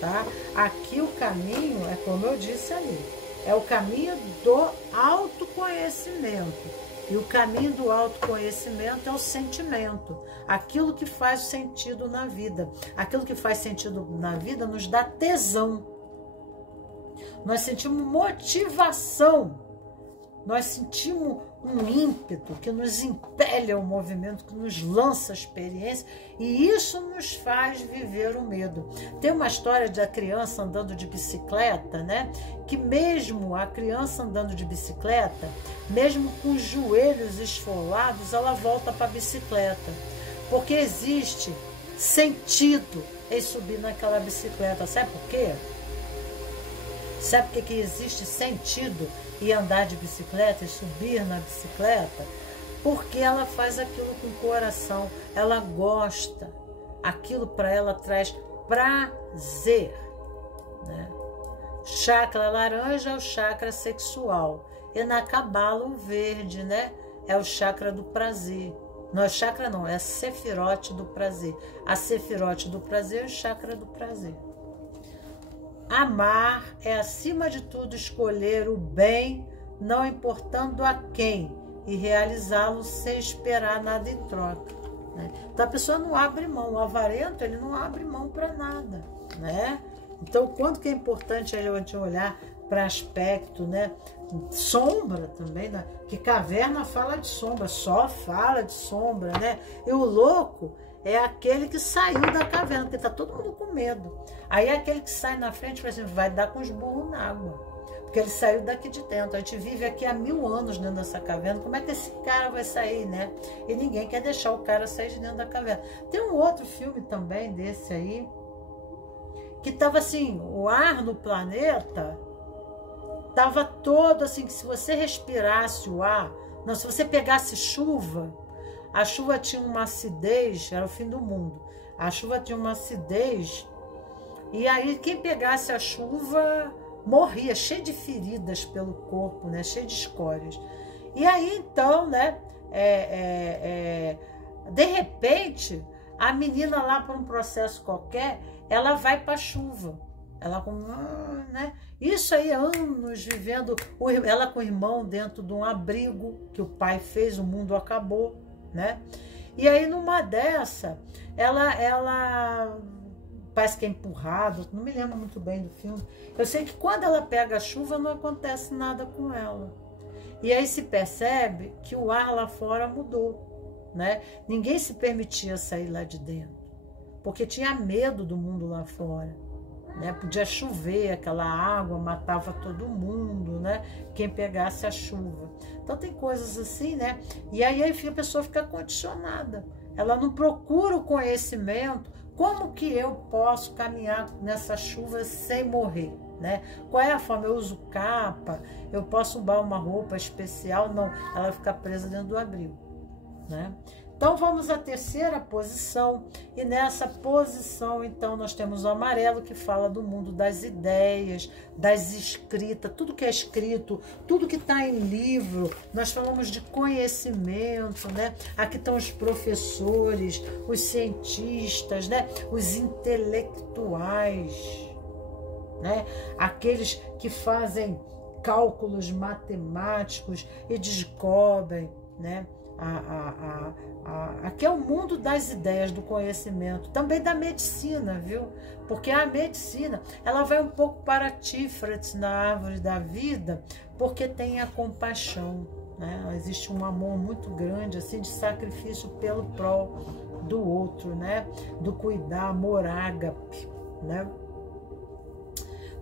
tá? Aqui o caminho é como eu disse ali, é o caminho do autoconhecimento. E o caminho do autoconhecimento é o sentimento, aquilo que faz sentido na vida. Aquilo que faz sentido na vida nos dá tesão. Nós sentimos motivação. Nós sentimos um ímpeto que nos impele ao movimento, que nos lança a experiência, e isso nos faz viver o medo. Tem uma história da criança andando de bicicleta, né? Que mesmo a criança andando de bicicleta, mesmo com os joelhos esfolados, ela volta para a bicicleta, porque existe sentido em subir naquela bicicleta. Sabe por quê? Sabe por que existe sentido em andar de bicicleta e subir na bicicleta? Porque ela faz aquilo com o coração, ela gosta, aquilo para ela traz prazer, né? Chakra laranja é o chakra sexual, e na cabala o verde, né, é o chakra do prazer. Não é chakra não, é a sefirote do prazer. A sefirote do prazer é o chakra do prazer. Amar é, acima de tudo, escolher o bem, não importando a quem, e realizá-lo sem esperar nada em troca, né? Então a pessoa não abre mão, o avarento ele não abre mão para nada, né? Então quanto que é importante a gente olhar para aspecto, né? Sombra também, né? Que caverna fala de sombra, só fala de sombra, né? E o louco é aquele que saiu da caverna, porque tá todo mundo com medo. Aí é aquele que sai na frente, por exemplo, vai dar com os burros na água, porque ele saiu daqui de dentro. A gente vive aqui há 1000 anos dentro dessa caverna. Como é que esse cara vai sair, né? E ninguém quer deixar o cara sair de dentro da caverna. Tem um outro filme também desse aí, que tava assim, o ar no planeta tava todo assim, que se você respirasse o ar, não, se você pegasse chuva, a chuva tinha uma acidez, era o fim do mundo. A chuva tinha uma acidez, e aí quem pegasse a chuva morria, cheio de feridas pelo corpo, né? Cheio de escórias. E aí, então, né, de repente, a menina lá, por um processo qualquer, ela vai para a chuva. Ela, né? Isso aí, anos vivendo, ela com o irmão dentro de um abrigo que o pai fez, o mundo acabou, né? E aí, numa dessa, ela parece que é empurrada, não me lembro muito bem do filme. Eu sei que quando ela pega a chuva, não acontece nada com ela. E aí se percebe que o ar lá fora mudou, né? Ninguém se permitia sair lá de dentro, porque tinha medo do mundo lá fora, né? Podia chover, aquela água matava todo mundo, né? Quem pegasse a chuva. Então tem coisas assim, né? E aí a pessoa fica condicionada. Ela não procura o conhecimento. Como que eu posso caminhar nessa chuva sem morrer, né? Qual é a forma? Eu uso capa, eu posso usar uma roupa especial? Não, ela vai ficar presa dentro do abrigo, né? Então vamos à terceira posição, e nessa posição então nós temos o amarelo, que fala do mundo das ideias, das escritas, tudo que é escrito, tudo que está em livro. Nós falamos de conhecimento, né? Aqui estão os professores, os cientistas, né? Os intelectuais, né? Aqueles que fazem cálculos matemáticos e descobrem, né? Aqui é o mundo das ideias, do conhecimento, também da medicina, viu? Porque a medicina, ela vai um pouco para Tiferet na árvore da vida, porque tem a compaixão, né? Existe um amor muito grande, assim, de sacrifício pelo prol do outro, né? Do cuidar, amor ágape, né?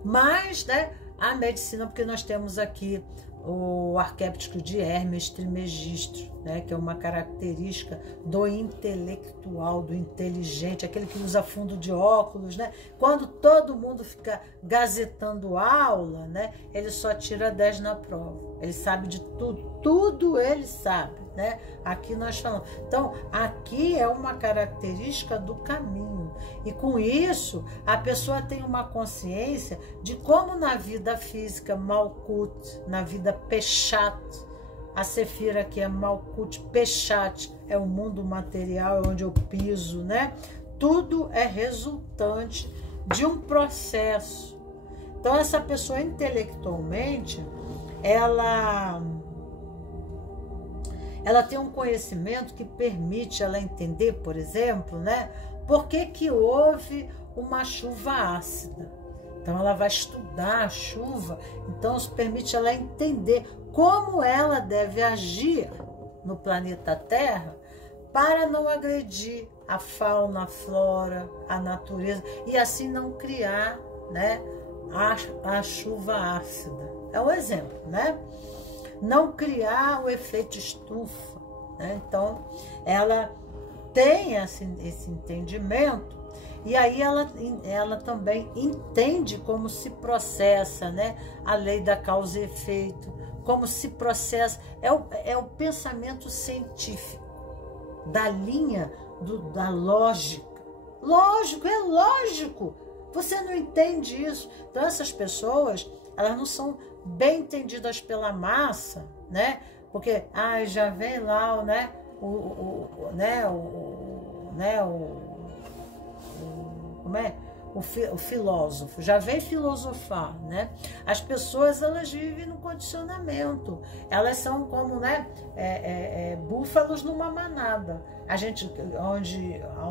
Mas, né, a medicina, porque nós temos aqui o arquétipo de Hermes Trismegisto, né, que é uma característica do intelectual, do inteligente, aquele que usa fundo de óculos, né? Quando todo mundo fica gazetando aula, né, ele só tira 10 na prova. Ele sabe de tudo, tudo ele sabe, né? Aqui nós falamos. Então, aqui é uma característica do caminho. E com isso, a pessoa tem uma consciência de como na vida física, Malkut, na vida Peshat, a Sefira aqui é Malkut, Peshat é o mundo material, é onde eu piso, né? Tudo é resultante de um processo. Então, essa pessoa intelectualmente, ela tem um conhecimento que permite ela entender, por exemplo, né? Por que houve uma chuva ácida. Então, ela vai estudar a chuva, então isso permite ela entender como ela deve agir no planeta Terra para não agredir a fauna, a flora, a natureza, e assim não criar, né, a chuva ácida. É um exemplo, né? Não criar o efeito estufa, né? Então, ela tem esse entendimento, e aí ela também entende como se processa, né, a lei da causa e efeito, como se processa, é o pensamento científico, da linha da lógica. Lógico, é lógico, você não entende isso. Então essas pessoas, elas não são bem entendidas pela massa, né? Porque já vem lá, né, o filósofo, já vem filosofar, né? As pessoas, elas vivem no condicionamento, elas são como, né, búfalos numa manada. A gente,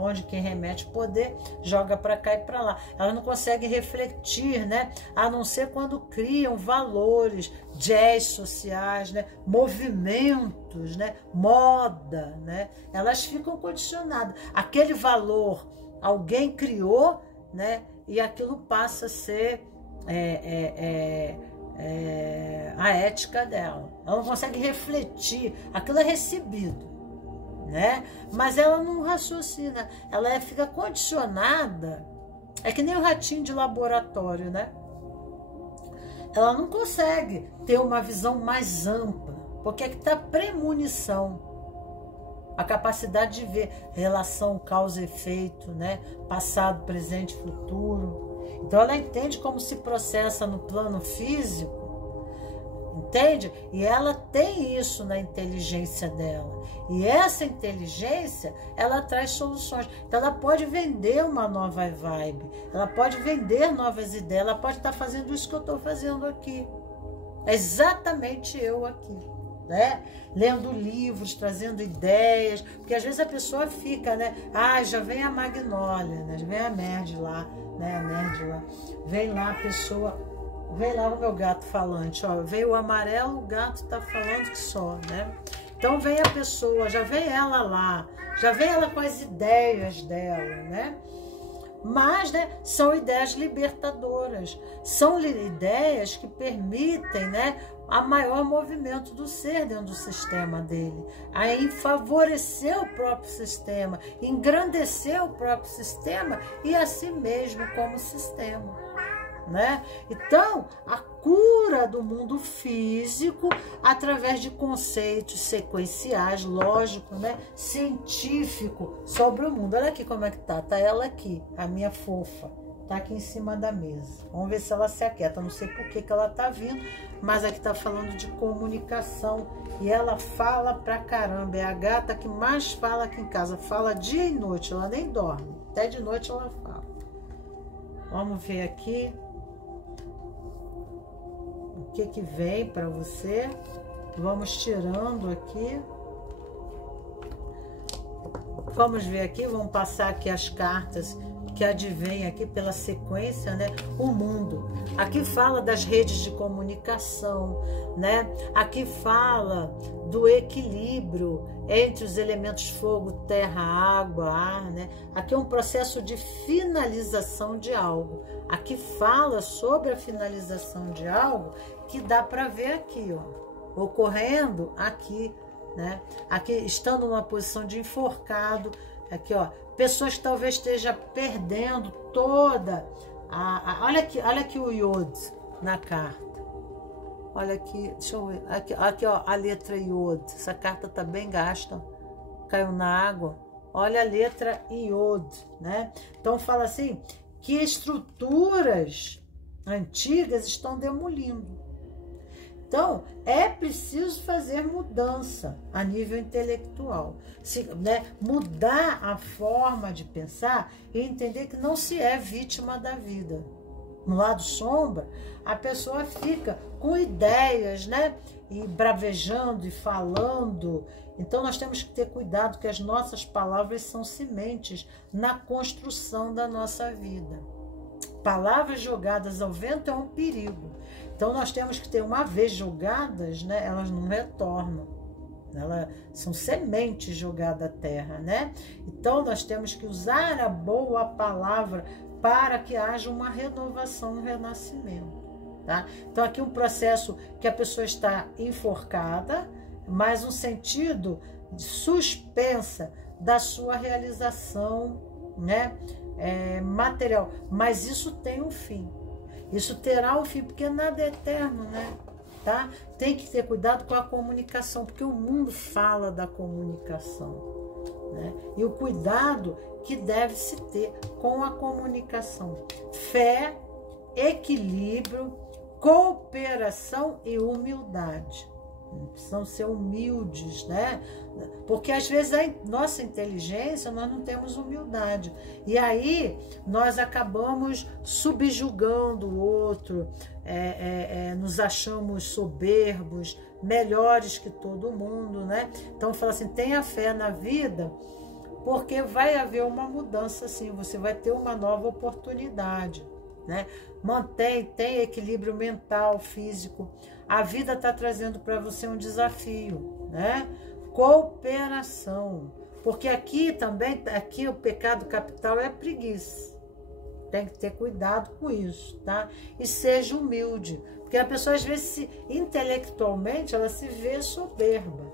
onde quem remete poder joga para cá e para lá. Elas não conseguem refletir, né? A não ser quando criam valores, jazz sociais, né? Movimentos, né? Moda, né? Elas ficam condicionadas. Aquele valor alguém criou, né? E aquilo passa a ser a ética dela. Ela não consegue refletir, aquilo é recebido, né? Mas ela não raciocina, ela fica condicionada. É que nem o ratinho de laboratório, né? Ela não consegue ter uma visão mais ampla, porque é que está premonição. A capacidade de ver relação, causa e efeito, né? Passado, presente, futuro. Então ela entende como se processa no plano físico, Entende? E ela tem isso na inteligência dela. E essa inteligência, ela traz soluções. Então, ela pode vender uma nova vibe. Ela pode vender novas ideias. Ela pode estar fazendo isso que eu estou fazendo aqui. É exatamente eu aqui. Né? Lendo livros, trazendo ideias. Porque às vezes a pessoa fica, né? Ah, já vem a Magnólia, né? Já vem a Nerd lá, né? A Nerd lá. Vem lá a pessoa... Vem lá o meu gato falante, ó, veio o amarelo, o gato tá falando que só, né? Então vem a pessoa, já vem ela lá, já vem ela com as ideias dela, né? Mas, né, são ideias libertadoras, são ideias que permitem, né, a maior movimento do ser dentro do sistema dele, aí favorecer o próprio sistema, engrandecer o próprio sistema e a si mesmo como sistema. Né? Então, a cura do mundo físico através de conceitos sequenciais, lógico, né? Científico sobre o mundo. Olha aqui como é que tá. Tá ela aqui, a minha fofa. Tá aqui em cima da mesa. Vamos ver se ela se aquieta. Não sei por que ela tá vindo, mas aqui tá falando de comunicação. E ela fala pra caramba. É a gata que mais fala aqui em casa. Fala dia e noite, ela nem dorme. Até de noite ela fala. Vamos ver aqui. O que vem para você? Vamos tirando aqui. Vamos ver aqui, vamos passar aqui as cartas que advêm aqui pela sequência, né? O mundo. Aqui fala das redes de comunicação, né? Aqui fala do equilíbrio entre os elementos fogo, terra, água, ar, né? Aqui é um processo de finalização de algo. Aqui fala sobre a finalização de algo que dá para ver aqui, ó, ocorrendo aqui, né? Aqui, estando numa posição de enforcado, aqui, ó, pessoas que talvez estejam perdendo toda olha aqui o Yod na carta. Olha aqui, deixa eu ver, aqui ó, a letra Yod. Essa carta tá bem gasta, caiu na água. Olha a letra Yod, né? Então fala assim, que estruturas antigas estão demolindo. Então, é preciso fazer mudança a nível intelectual, né? Mudar a forma de pensar e entender que não se é vítima da vida. No lado sombra, a pessoa fica com ideias, né? E bravejando e falando. Então, nós temos que ter cuidado que as nossas palavras são sementes na construção da nossa vida. Palavras jogadas ao vento é um perigo. Então, nós temos que ter, uma vez jogadas, né, elas não retornam. Elas são sementes jogadas à terra, né? Então, nós temos que usar a boa palavra para que haja uma renovação, um renascimento. Tá? Então, aqui um processo que a pessoa está enforcada, mas um sentido suspensa da sua realização, né, material. Mas isso tem um fim. Isso terá um fim, porque nada é eterno, né? Tá? Tem que ter cuidado com a comunicação, porque o mundo fala da comunicação, né? E o cuidado que deve se ter com a comunicação. Fé, equilíbrio, cooperação e humildade. Precisam ser humildes, né? Porque às vezes a nossa inteligência, nós não temos humildade. E aí nós acabamos subjugando o outro, nos achamos soberbos, melhores que todo mundo, né? Então fala assim, tenha fé na vida, porque vai haver uma mudança assim, você vai ter uma nova oportunidade, né? Tem equilíbrio mental, físico. A vida está trazendo para você um desafio, né? Cooperação. Porque aqui também, aqui o pecado capital é a preguiça. Tem que ter cuidado com isso, tá? E seja humilde. Porque a pessoa, às vezes, intelectualmente, ela se vê soberba.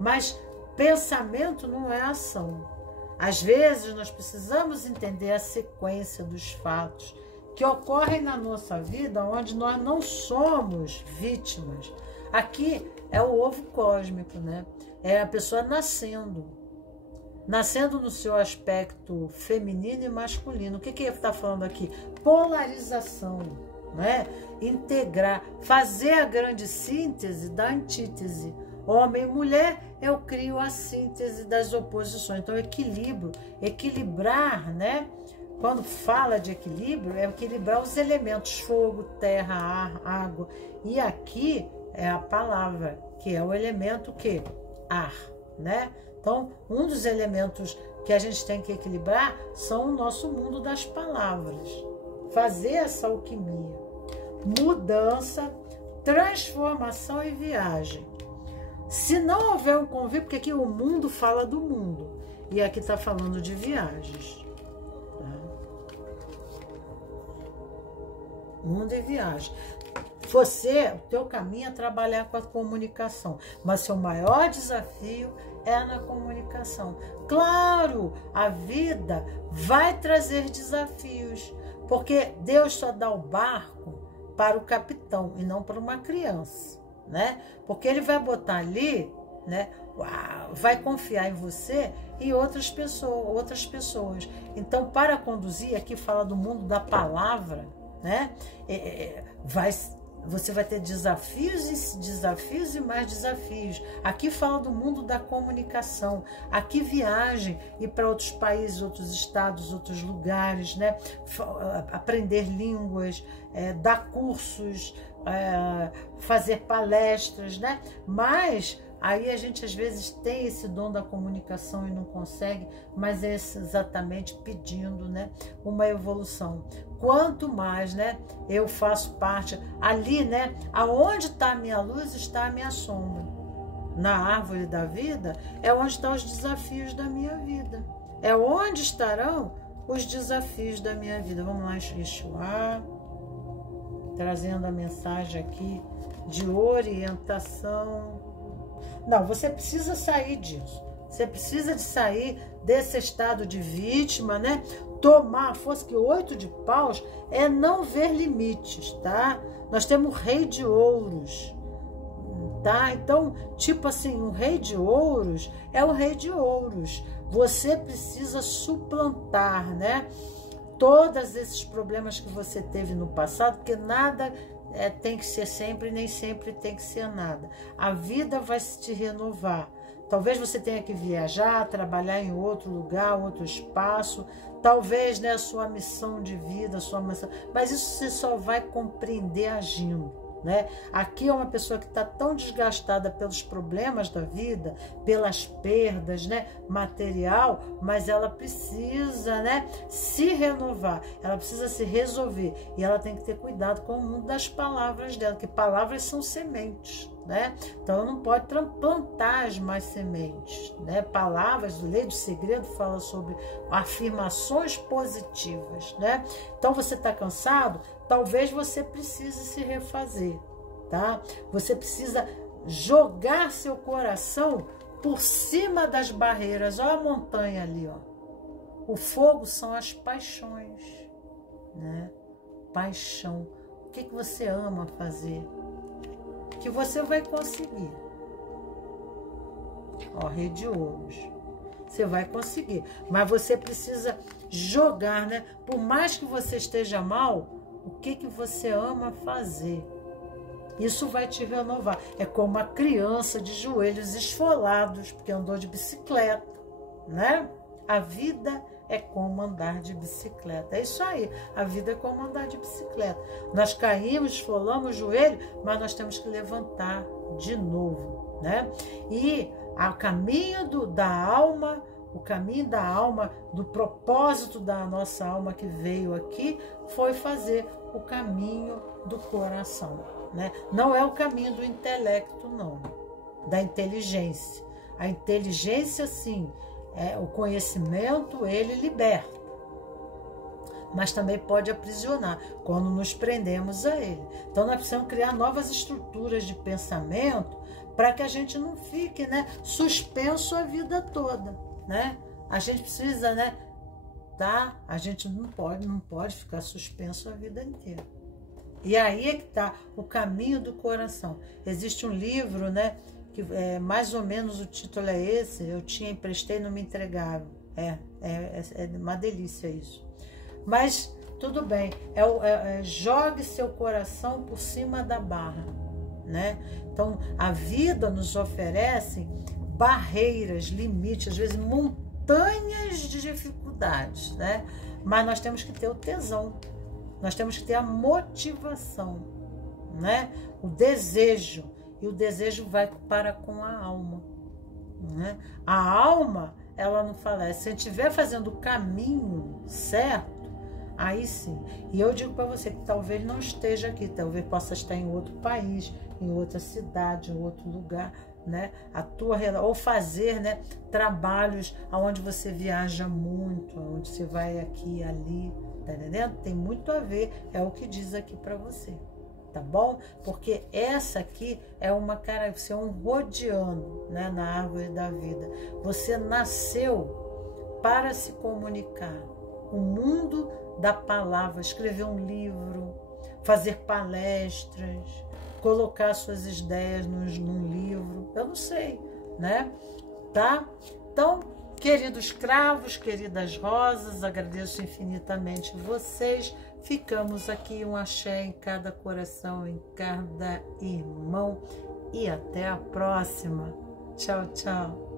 Mas pensamento não é ação. Às vezes, nós precisamos entender a sequência dos fatos que ocorrem na nossa vida, onde nós não somos vítimas. Aqui é o ovo cósmico, né? É a pessoa nascendo no seu aspecto feminino e masculino. O que está falando aqui? Polarização. né? Integrar, fazer a grande síntese da antítese. Homem e mulher, eu crio a síntese das oposições. Então, equilíbrio, equilibrar, né? Quando fala de equilíbrio, é equilibrar os elementos, fogo, terra, ar, água. E aqui é a palavra, que é o elemento que? Ar, né? Então, um dos elementos que a gente tem que equilibrar são o nosso mundo das palavras. Fazer essa alquimia. Mudança, transformação e viagem. Se não houver um convívio, porque aqui o mundo fala do mundo, e aqui está falando de viagens. Mundo e viagem. O teu caminho é trabalhar com a comunicação, mas seu maior desafio é na comunicação. Claro, a vida vai trazer desafios, porque Deus só dá o barco para o capitão e não para uma criança, né? Porque ele vai botar ali, né? Vai confiar em você e outras pessoas. Então, para conduzir, aqui fala do mundo da palavra, né? Você vai ter desafios e mais desafios. Aqui fala do mundo da comunicação. Aqui viagem, ir para outros países, outros estados, outros lugares, né? Aprender línguas, dar cursos, fazer palestras, né? Mas aí a gente às vezes tem esse dom da comunicação e não consegue, mas é exatamente pedindo, né, uma evolução. Quanto mais, né, eu faço parte ali, né, aonde está a minha luz está a minha sombra. Na árvore da vida é onde estão os desafios da minha vida. É onde estarão os desafios da minha vida. Vamos lá, Yeshua, trazendo a mensagem aqui de orientação. Não, você precisa sair disso. Você precisa de sair desse estado de vítima, né? Tomar a força, que o 8 de paus é não ver limites, tá? Nós temos o rei de ouros, tá? Então, tipo assim, o rei de ouros é o rei de ouros. Você precisa suplantar, né? Todos esses problemas que você teve no passado, porque nada tem que ser sempre, nem sempre tem que ser nada. A vida vai te renovar. Talvez você tenha que viajar, trabalhar em outro lugar, outro espaço. Talvez, né, a sua missão de vida, mas isso você só vai compreender agindo, né? Aqui é uma pessoa que está tão desgastada pelos problemas da vida, pelas perdas, né, material, mas ela precisa, né, se renovar, ela precisa se resolver, e ela tem que ter cuidado com o mundo das palavras dela, que palavras são sementes, né? Então ela não pode plantar as mais sementes, né? Palavras, o Lei do Segredo fala sobre afirmações positivas, né? Então você está cansado? Talvez você precise se refazer, tá? Você precisa jogar seu coração por cima das barreiras. Olha a montanha ali, ó. O fogo são as paixões, né? Paixão. O que você ama fazer? Que você vai conseguir. Ó, rei de ouros. Você vai conseguir. Mas você precisa jogar, né? Por mais que você esteja mal, o que você ama fazer? Isso vai te renovar. É como uma criança de joelhos esfolados, porque andou de bicicleta, né? A vida é como andar de bicicleta. É isso aí. A vida é como andar de bicicleta. Nós caímos, esfolamos o joelho, mas nós temos que levantar de novo, né? E o caminho da alma, o caminho da alma, do propósito da nossa alma que veio aqui, foi fazer o caminho do coração, né? Não é o caminho do intelecto, não, da inteligência. A inteligência, sim, o conhecimento, ele liberta, mas também pode aprisionar quando nos prendemos a ele. Então nós precisamos criar novas estruturas de pensamento para que a gente não fique, né, suspenso a vida toda, né? A gente precisa, né, tá? A gente não pode ficar suspenso a vida inteira. E aí é que está o caminho do coração. Existe um livro, né, que mais ou menos o título é esse. Eu emprestei, não me entregaram. É uma delícia isso. Mas tudo bem. Jogue seu coração por cima da barra, né? Então, a vida nos oferece barreiras, limites, às vezes montanhas de dificuldades, né? Mas nós temos que ter o tesão, nós temos que ter a motivação, né? O desejo, e o desejo vai para com a alma, né? A alma, ela não falece. Se a gente estiver fazendo o caminho certo, aí sim. E eu digo para você que talvez não esteja aqui, talvez possa estar em outro país, em outra cidade, em outro lugar, né? Ou fazer, né, trabalhos onde você viaja muito, onde você vai aqui e ali, tá entendendo? Tem muito a ver, é o que diz aqui para você, tá bom? Porque essa aqui é uma cara, você é um rodiano, né, na árvore da vida. Você nasceu para se comunicar. O mundo da palavra, escrever um livro, fazer palestras, colocar suas ideias num livro, eu não sei, né? Tá? Então, queridos cravos, queridas rosas, agradeço infinitamente vocês. Ficamos aqui, um axé em cada coração, em cada irmão. E até a próxima. Tchau, tchau.